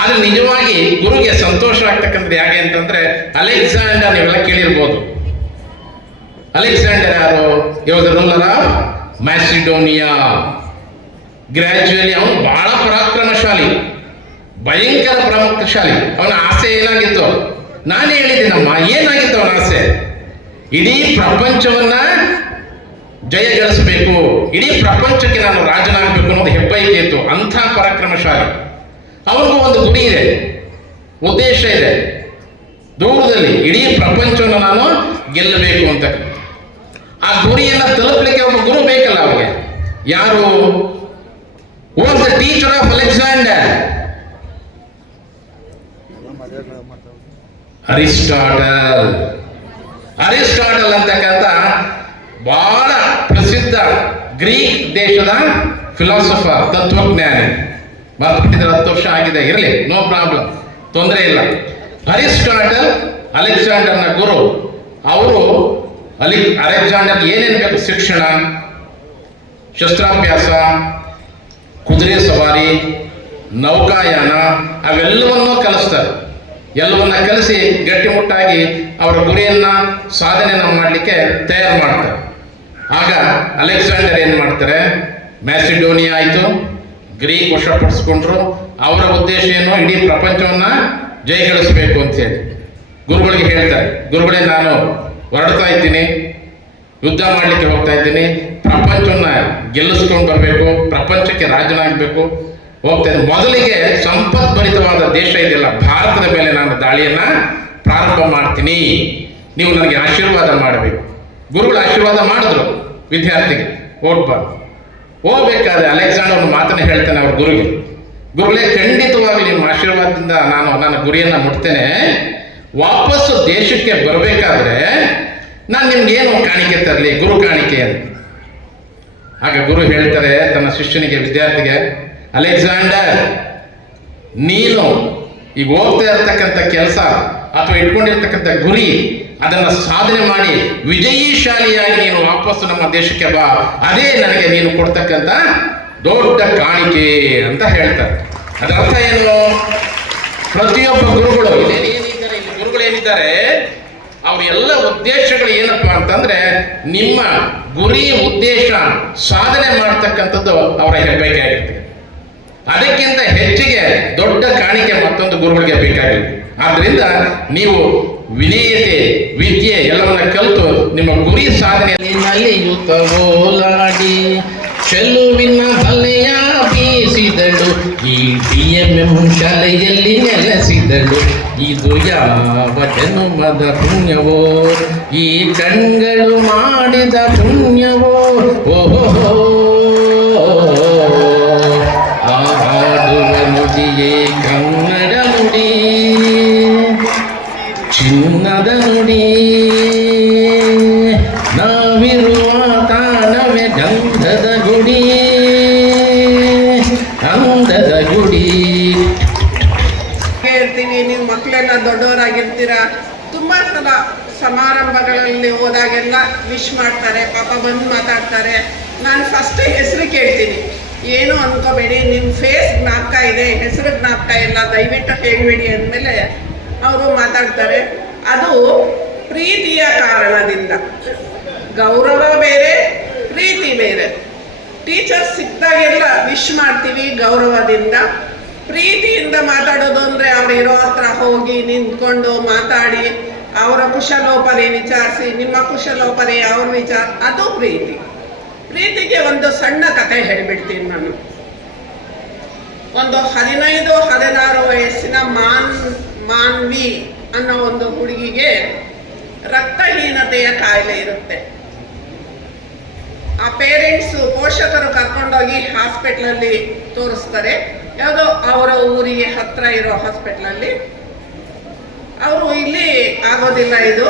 ಆದ್ರೆ ನಿಜವಾಗಿ ಗುರುಗೆ ಸಂತೋಷ ಆಗ್ತಕ್ಕಂಥದ್ದು ಹೇಗೆ ಅಂತಂದ್ರೆ, ಅಲೆಕ್ಸಾಂಡರ್ ನೀವೆಲ್ಲ ಕೇಳಿರ್ಬೋದು. ಅಲೆಕ್ಸಾಂಡರ್ ಯಾರು? ಇವಾಗ ರೂಲರ್ ಆಫ್ ಮ್ಯಾಸಿಡೋನಿಯಾ. ಗ್ರಾಜುಯಲಿ ಅವನು ಬಹಳ ಪರಾಕ್ರಮಶಾಲಿ, ಭಯಂಕರ ಪ್ರಮುಖಶಾಲಿ. ಅವನ ಆಸೆ ಏನಾಗಿತ್ತು? ನಾನೇ ಹೇಳಿದ್ದೀನಮ್ಮ, ಏನಾಗಿತ್ತು ಅವನ ಆಸೆ? ಇಡೀ ಪ್ರಪಂಚವನ್ನ ಜಯಗಳಿಸಬೇಕು, ಇಡೀ ಪ್ರಪಂಚಕ್ಕೆ ನಾನು ರಾಜನಾಗಬೇಕು ಅನ್ನೋದು ಹೆಬ್ಬೈಕೆ ಇತ್ತು. ಅಂಥ ಪರಾಕ್ರಮಶಾಲಿ. ಅವನಿಗೂ ಒಂದು ಗುರಿ ಇದೆ, ಉದ್ದೇಶ ಇದೆ. ದೂರದಲ್ಲಿ ಇಡೀ ಪ್ರಪಂಚವನ್ನು ನಾನು ಗೆಲ್ಲಬೇಕು ಅಂತ. ಆ ಗುರಿಯನ್ನು ತಲುಪಲಿಕ್ಕೆ ಒಬ್ಬ ಗುರು ಬೇಕಲ್ಲ ಅವನಿಗೆ. ಯಾರು? Was the teacher of Alexander? Aristotle. Aristotle ಅಂತಕ್ಕಂಥ ಬಹಳ ಪ್ರಸಿದ್ಧ ಗ್ರೀಕ್ ದೇಶದ ಫಿಲಾಸಫರ್, ತತ್ವಜ್ಞಾನಿ. ಬರ್ಬಿಟ್ಟಿದ್ರೆ 10 ವರ್ಷ ಆಗಿದೆ, ಇರಲಿ, ನೋ ಪ್ರಾಬ್ಲಮ್, ತೊಂದರೆ ಇಲ್ಲ. ಅರಿಸ್ಟಾಟಲ್ ಅಲೆಕ್ಸಾಂಡರ್ನ ಗುರು. ಅವರು ಅಲೆಕ್ಸಾಂಡರ್ ಏನೇನು ಬೇಕು? ಶಿಕ್ಷಣ, ಶಸ್ತ್ರಾಭ್ಯಾಸ, ಕುದುರೆ ಸವಾರಿ, ನೌಕಾಯಾನ, ಅವೆಲ್ಲವನ್ನೂ ಕಲಿಸ್ತಾರೆ. ಎಲ್ಲವನ್ನ ಕಲಿಸಿ ಗಟ್ಟಿಮುಟ್ಟಾಗಿ ಅವರ ಗುರಿಯನ್ನ ಸಾಧನೆಯನ್ನ ಮಾಡಲಿಕ್ಕೆ ತಯಾರು ಮಾಡ್ತಾರೆ. ಆಗ ಅಲೆಕ್ಸಾಂಡರ್ ಏನ್ ಮಾಡ್ತಾರೆ? ಮ್ಯಾಸಿಡೋನಿಯಾ ಆಯಿತು, ಗ್ರೀಕ್ ವಶಪಡಿಸ್ಕೊಂಡ್ರು. ಅವರ ಉದ್ದೇಶ ಏನು? ಇಡೀ ಪ್ರಪಂಚವನ್ನ ಜಯಗಳಿಸಬೇಕು ಅಂತ ಹೇಳಿ ಗುರುಗಳಿಗೆ ಹೇಳ್ತಾರೆ, ಗುರುಗಳೇ ನಾನು ಹೊರಡ್ತಾ ಇದ್ದೀನಿ, ಯುದ್ಧ ಮಾಡಲಿಕ್ಕೆ ಹೋಗ್ತಾ ಇದ್ದೀನಿ, ಪ್ರಪಂಚವನ್ನ ಗೆಲ್ಲಿಸ್ಕೊಂಡು ಬರಬೇಕು, ಪ್ರಪಂಚಕ್ಕೆ ರಾಜನಾಗಬೇಕು, ಹೋಗ್ತಾ ಇದ್ದೀನಿ. ಮೊದಲಿಗೆ ಸಂಪದ್ಭರಿತವಾದ ದೇಶ ಇದೆಯಲ್ಲ ಭಾರತದ ಮೇಲೆ ನಾನು ದಾಳಿಯನ್ನ ಪ್ರಾರಂಭ ಮಾಡ್ತೀನಿ, ನೀವು ನನಗೆ ಆಶೀರ್ವಾದ ಮಾಡಬೇಕು. ಗುರುಗಳು ಆಶೀರ್ವಾದ ಮಾಡಿದ್ರು ವಿದ್ಯಾರ್ಥಿಗೆ, ಹೋಗ್ಬಾರ್ದು. ಹೋಗ್ಬೇಕಾದ್ರೆ ಅಲೆಕ್ಸಾಂಡರ್ ಒಂದು ಮಾತನ್ನ ಹೇಳ್ತಾನೆ ಅವ್ರ ಗುರುಗೆ, ಗುರುಗಳೇ ಖಂಡಿತವಾಗ್ಲಿ ನಿಮ್ಮ ಆಶೀರ್ವಾದದಿಂದ ನಾನು ನನ್ನ ಗುರಿಯನ್ನ ಮುಟ್ತೇನೆ, ವಾಪಸ್ಸು ದೇಶಕ್ಕೆ ಬರಬೇಕಾದ್ರೆ ನಾನು ನಿಮ್ಗೆ ಏನು ಕಾಣಿಕೆ ತರಲಿ, ಗುರು ಕಾಣಿಕೆ ಅಂತ. ಆಗ ಗುರು ಹೇಳ್ತಾರೆ ತನ್ನ ಶಿಷ್ಯನಿಗೆ, ವಿದ್ಯಾರ್ಥಿಗೆ, ಅಲೆಕ್ಸಾಂಡರ್ ನೀನು ಈಗ ಹೋಗ್ತಾ ಇರ್ತಕ್ಕಂಥ ಕೆಲಸ ಅಥವಾ ಇಟ್ಕೊಂಡಿರ್ತಕ್ಕಂಥ ಗುರಿ ಅದನ್ನ ಸಾಧನೆ ಮಾಡಿ ವಿಜಯೀಶಾಲಿಯಾಗಿ ನೀನು ವಾಪಸ್ಸು ನಮ್ಮ ದೇಶಕ್ಕೆ ಬಾ, ಅದೇ ನನಗೆ ನೀನು ಕೊಡ್ತಕ್ಕಂಥ ದೊಡ್ಡ ಕಾಣಿಕೆ ಅಂತ ಹೇಳ್ತಾರೆ. ಅದರ ಅರ್ಥ ಏನು? ಪ್ರತಿಯೊಬ್ಬ ಗುರುಗಳು ಗುರುಗಳೇನಿದ್ದಾರೆ ಅವ್ರ ಎಲ್ಲ ಉದ್ದೇಶಗಳು ಏನಪ್ಪಾ ಅಂತಂದ್ರೆ ನಿಮ್ಮ ಗುರಿ ಉದ್ದೇಶ ಸಾಧನೆ ಮಾಡ್ತಕ್ಕಂಥದ್ದು ಅವರ ಹೆಬ್ಬೈಕೆ ಆಗಿರ್ತದೆ. ಅದಕ್ಕಿಂತ ಹೆಚ್ಚಿಗೆ ದೊಡ್ಡ ಕಾಣಿಕೆ ಮತ್ತೊಂದು ಗುರುಗಳಿಗೆ ಬೇಕಾಗಿಲ್ಲ. ಆದ್ದರಿಂದ ನೀವು ವಿನಯತೆ, ವಿದ್ಯೆ ಎಲ್ಲವನ್ನ ಕಲಿತು ನಿಮ್ಮ ಗುರಿ ಸಾಧನೆಯಲ್ಲಿ ನಲಿಯುತ್ತ ಓಲಾಡಿ ಚೆಲುವಿನ ಬಲೆಯ ಬೀಸಿದಳು, ಈ DMM ಶಾಲೆಯಲ್ಲಿ ನೆಲೆಸಿದಳು. ಇದು ಯಾವ ಜನುಮದ ಪುಣ್ಯವೋ, ಈ ಕಣ್ಗಳು ಮಾಡಿದ ಪುಣ್ಯವೋ. ಓಹೋ ಆಡುವ ನುಡಿಯೇ ಕನ್ನಡ ನುಡಿ, ಚಿನ್ನದ ನುಡಿ. ನಾವಿರುವ ತಾಣವೇ ಗಂಧದ ಗುಡಿ, ಅಂದದ ಗುಡಿ. ಹೇಳ್ತೀನಿ, ನೀವು ಮಕ್ಕಳೆಲ್ಲ ದೊಡ್ಡವರಾಗಿರ್ತೀರಾ. ತುಂಬ ಸಲ ಸಮಾರಂಭಗಳಲ್ಲಿ ಹೋದಾಗೆಲ್ಲ ವಿಶ್ ಮಾಡ್ತಾರೆ, ಪಾಪ ಬಂದು ಮಾತಾಡ್ತಾರೆ. ನಾನು ಫಸ್ಟ್ ಹೆಸರು ಕೇಳ್ತೀನಿ, ಏನು ಅನ್ಕೋಬೇಡಿ, ನಿಮ್ಮ ಫೇಸ್ ಜ್ಞಾಪಕ ಇದೆ, ಹೆಸರು ಜ್ಞಾಪಕ ಇಲ್ಲ, ದಯವಿಟ್ಟು ಹೇಳಬೇಡಿ ಅಂದಮೇಲೆ ಅವರು ಮಾತಾಡ್ತಾರೆ. ಅದು ಪ್ರೀತಿಯ ಕಾರಣದಿಂದ. ಗೌರವ ಬೇರೆ, ಪ್ರೀತಿ ಬೇರೆ. ಟೀಚರ್ಸ್ ಸಿಕ್ಕಿದಾಗೆಲ್ಲ ವಿಶ್ ಮಾಡ್ತೀವಿ ಗೌರವದಿಂದ. ಪ್ರೀತಿಯಿಂದ ಮಾತಾಡೋದು ಅಂದರೆ ಅವ್ರು ಇರೋ ಹತ್ರ ಹೋಗಿ ನಿಂತ್ಕೊಂಡು ಮಾತಾಡಿ ಅವರ ಕುಶಲೋಪರಿ ವಿಚಾರಿಸಿ, ನಿಮ್ಮ ಕುಶಲೋಪರಿ ಅವ್ರ ವಿಚಾರ, ಅದು ಪ್ರೀತಿ. ಪ್ರೀತಿಗೆ ಒಂದು ಸಣ್ಣ ಕಥೆ ಹೇಳ್ಬಿಡ್ತೀನಿ ನಾನು. ಒಂದು 15-16 ವಯಸ್ಸಿನ ಮಾನ್ವಿ ಅನ್ನೋ ಒಂದು ಹುಡುಗಿಗೆ ರಕ್ತಹೀನತೆಯ ಕಾಯಿಲೆ ಇರುತ್ತೆ. ಆ ಪೇರೆಂಟ್ಸು, ಪೋಷಕರು ಕರ್ಕೊಂಡೋಗಿ ಹಾಸ್ಪಿಟ್ಲಲ್ಲಿ ತೋರಿಸ್ತಾರೆ. ಯಾವುದೋ ಅವರ ಊರಿಗೆ ಹತ್ರ ಇರೋ ಹಾಸ್ಪಿಟ್ಲಲ್ಲಿ. ಅವರು ಇಲ್ಲಿ ಆಗೋದಿಲ್ಲ, ಇದು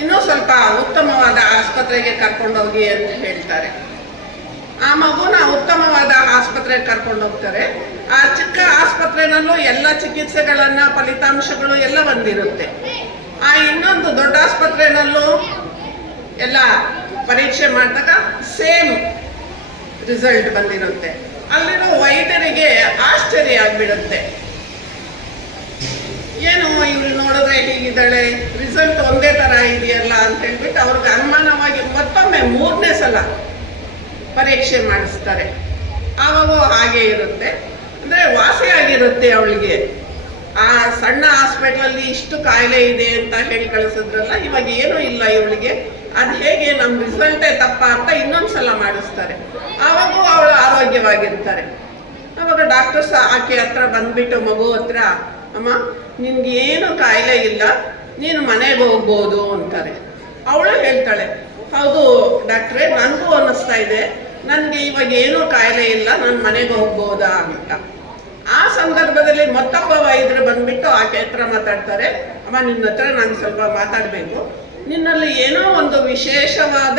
ಇನ್ನೂ ಸ್ವಲ್ಪ ಉತ್ತಮವಾದ ಆಸ್ಪತ್ರೆಗೆ ಕರ್ಕೊಂಡೋಗಿ ಅಂತ ಹೇಳ್ತಾರೆ. ಆ ಮಗುನ ಉತ್ತಮವಾದ ಆಸ್ಪತ್ರೆಗೆ ಕರ್ಕೊಂಡು ಹೋಗ್ತಾರೆ. ಆ ಚಿಕ್ಕ ಆಸ್ಪತ್ರೆನಲ್ಲೂ ಎಲ್ಲ ಚಿಕಿತ್ಸೆಗಳನ್ನ, ಫಲಿತಾಂಶಗಳು ಎಲ್ಲ ಬಂದಿರುತ್ತೆ. ಆ ಇನ್ನೊಂದು ದೊಡ್ಡ ಆಸ್ಪತ್ರೆನಲ್ಲೂ ಎಲ್ಲ ಪರೀಕ್ಷೆ ಮಾಡಿದಾಗ ಸೇಮ್ ರಿಸಲ್ಟ್ ಬಂದಿರುತ್ತೆ. ಅಲ್ಲಿರೋ ವೈದ್ಯರಿಗೆ ಆಶ್ಚರ್ಯ ಆಗ್ಬಿಡುತ್ತೆ. ಏನು ಇವ್ರು ನೋಡಿದ್ರೆ ಹೀಗಿದ್ದಾಳೆ, ರಿಸಲ್ಟ್ ಒಂದೇ ಥರ ಇದೆಯಲ್ಲ ಅಂತ ಹೇಳ್ಬಿಟ್ಟು ಅವ್ರಿಗೆ ಅನುಮಾನವಾಗಿ ಮತ್ತೊಮ್ಮೆ 3ನೇ ಸಲ ಪರೀಕ್ಷೆ ಮಾಡಿಸ್ತಾರೆ. ಆವಾಗೂ ಹಾಗೆ ಇರುತ್ತೆ, ಅಂದರೆ ವಾಸಿಯಾಗಿರುತ್ತೆ ಅವಳಿಗೆ. ಆ ಸಣ್ಣ ಹಾಸ್ಪಿಟ್ಲಲ್ಲಿ ಇಷ್ಟು ಕಾಯಿಲೆ ಇದೆ ಅಂತ ಹೇಳಿ ಕಳಿಸಿದ್ರಲ್ಲ, ಇವಾಗ ಏನೂ ಇಲ್ಲ ಇವಳಿಗೆ, ಅದು ಹೇಗೆ ನಮ್ಮ ರಿಸಲ್ಟೇ ತಪ್ಪ ಅಂತ ಇನ್ನೊಂದ್ಸಲ ಮಾಡಿಸ್ತಾರೆ. ಆವಾಗೂ ಅವಳು ಆರೋಗ್ಯವಾಗಿರ್ತಾರೆ. ಆವಾಗ ಡಾಕ್ಟರ್ಸ್ ಆಕೆ ಹತ್ರ ಬಂದ್ಬಿಟ್ಟು ಮಗು ಹತ್ರ, ಅಮ್ಮ ನಿನ್ಗೆ ಏನು ಕಾಯಿಲೆ ಇಲ್ಲ, ನೀನು ಮನೆಗೆ ಹೋಗ್ಬೋದು ಅಂತಾರೆ. ಅವಳು ಹೇಳ್ತಾಳೆ, ಹೌದು ಡಾಕ್ಟ್ರೇ, ನನಗೂ ಅನ್ನಿಸ್ತಾ ಇದೆ, ನನಗೆ ಇವಾಗ ಏನೂ ಕಾಯಿಲೆ ಇಲ್ಲ, ನಾನು ಮನೆಗೆ ಹೋಗ್ಬೋದಾ ಅಂತ. ಆ ಸಂದರ್ಭದಲ್ಲಿ ಮತ್ತೊಬ್ಬ ವೈದ್ಯರು ಬಂದ್ಬಿಟ್ಟು ಆಕೆ ಹತ್ರ ಮಾತಾಡ್ತಾರೆ, ಅಮ್ಮ ನಿನ್ನ ಹತ್ರ ನಾನು ಸ್ವಲ್ಪ ಮಾತಾಡಬೇಕು, ನಿನ್ನಲ್ಲಿ ಏನೋ ಒಂದು ವಿಶೇಷವಾದ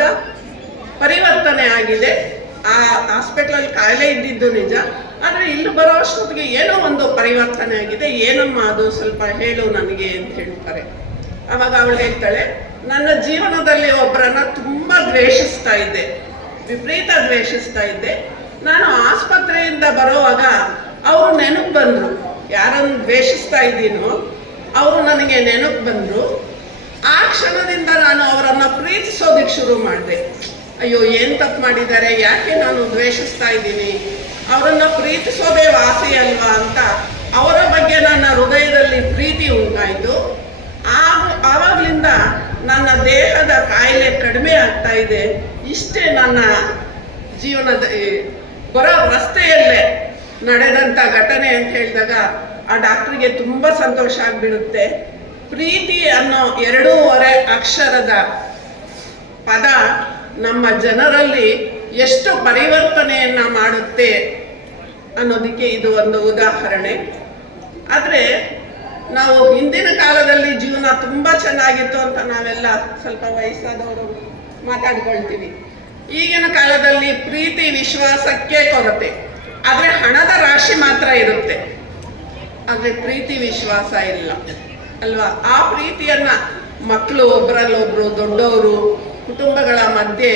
ಪರಿವರ್ತನೆ ಆಗಿದೆ. ಆ ಹಾಸ್ಪಿಟ್ಲಲ್ಲಿ ಕಾಯಿಲೆ ಇದ್ದಿದ್ದು ನಿಜ, ಆದರೆ ಇಲ್ಲಿ ಬರೋ ಅಷ್ಟೊತ್ತಿಗೆ ಏನೋ ಒಂದು ಪರಿವರ್ತನೆ ಆಗಿದೆ, ಏನಮ್ಮ ಅದು ಸ್ವಲ್ಪ ಹೇಳು ನನಗೆ ಅಂತ ಹೇಳ್ತಾರೆ. ಆವಾಗ ಅವಳು ಹೇಳ್ತಾಳೆ, ನನ್ನ ಜೀವನದಲ್ಲಿ ಒಬ್ಬರನ್ನ ತುಂಬ ದ್ವೇಷಿಸ್ತಾ ಇದ್ದೆ, ವಿಪರೀತ ದ್ವೇಷಿಸ್ತಾ ಇದ್ದೆ. ನಾನು ಆಸ್ಪತ್ರೆಯಿಂದ ಬರೋವಾಗ ಅವರು ನೆನಪು ಬಂದರು, ಯಾರನ್ನು ದ್ವೇಷಿಸ್ತಾ ಇದ್ದೀನೋ ಅವರು ನನಗೆ ನೆನಪು ಬಂದರು. ಆ ಕ್ಷಣದಿಂದ ನಾನು ಅವರನ್ನು ಪ್ರೀತಿಸೋದಕ್ಕೆ ಶುರು ಮಾಡಿದೆ. ಅಯ್ಯೋ ಏನು ತಪ್ಪು ಮಾಡಿದ್ದಾರೆ, ಯಾಕೆ ನಾನು ದ್ವೇಷಿಸ್ತಾ ಇದ್ದೀನಿ, ಅವರನ್ನು ಪ್ರೀತಿಸೋದೇ ವಾಸಿ ಅಲ್ವಾ ಅಂತ ಅವರ ಬಗ್ಗೆ ನನ್ನ ಹೃದಯದಲ್ಲಿ ಪ್ರೀತಿ ಉಂಟಾಯಿತು. ಆವಾಗಲಿಂದ ನನ್ನ ದೇಹದ ಕಾಯಿಲೆ ಕಡಿಮೆ ಆಗ್ತಾ ಇದೆ. ಇಷ್ಟೇ ನನ್ನ ಜೀವನದ ಬರೋ ರಸ್ತೆಯಲ್ಲೇ ನಡೆದಂಥ ಘಟನೆ ಅಂತ ಹೇಳಿದಾಗ ಆ ಡಾಕ್ಟ್ರಿಗೆ ತುಂಬ ಸಂತೋಷ ಆಗಿಬಿಡುತ್ತೆ. ಪ್ರೀತಿ ಅನ್ನೋ 2.5 ಅಕ್ಷರದ ಪದ ನಮ್ಮ ಜನರಲ್ಲಿ ಎಷ್ಟು ಪರಿವರ್ತನೆಯನ್ನು ಮಾಡುತ್ತೆ ಅನ್ನೋದಕ್ಕೆ ಇದು ಒಂದು ಉದಾಹರಣೆ. ಆದರೆ ನಾವು ಹಿಂದಿನ ಕಾಲದಲ್ಲಿ ಜೀವನ ತುಂಬ ಚೆನ್ನಾಗಿತ್ತು ಅಂತ ನಾವೆಲ್ಲ ಸ್ವಲ್ಪ ವಯಸ್ಸಾದವರು ಮಾತಾಡ್ಕೊಳ್ತೀವಿ. ಈಗಿನ ಕಾಲದಲ್ಲಿ ಪ್ರೀತಿ ವಿಶ್ವಾಸಕ್ಕೆ ಕೊರತೆ, ಆದರೆ ಹಣದ ರಾಶಿ ಮಾತ್ರ ಇರುತ್ತೆ, ಆದರೆ ಪ್ರೀತಿ ವಿಶ್ವಾಸ ಇಲ್ಲ ಅಲ್ವಾ? ಆ ಪ್ರೀತಿಯನ್ನ ಮಕ್ಕಳು ಒಬ್ಬರಲ್ಲೊಬ್ರು, ದೊಡ್ಡವರು, ಕುಟುಂಬಗಳ ಮಧ್ಯೆ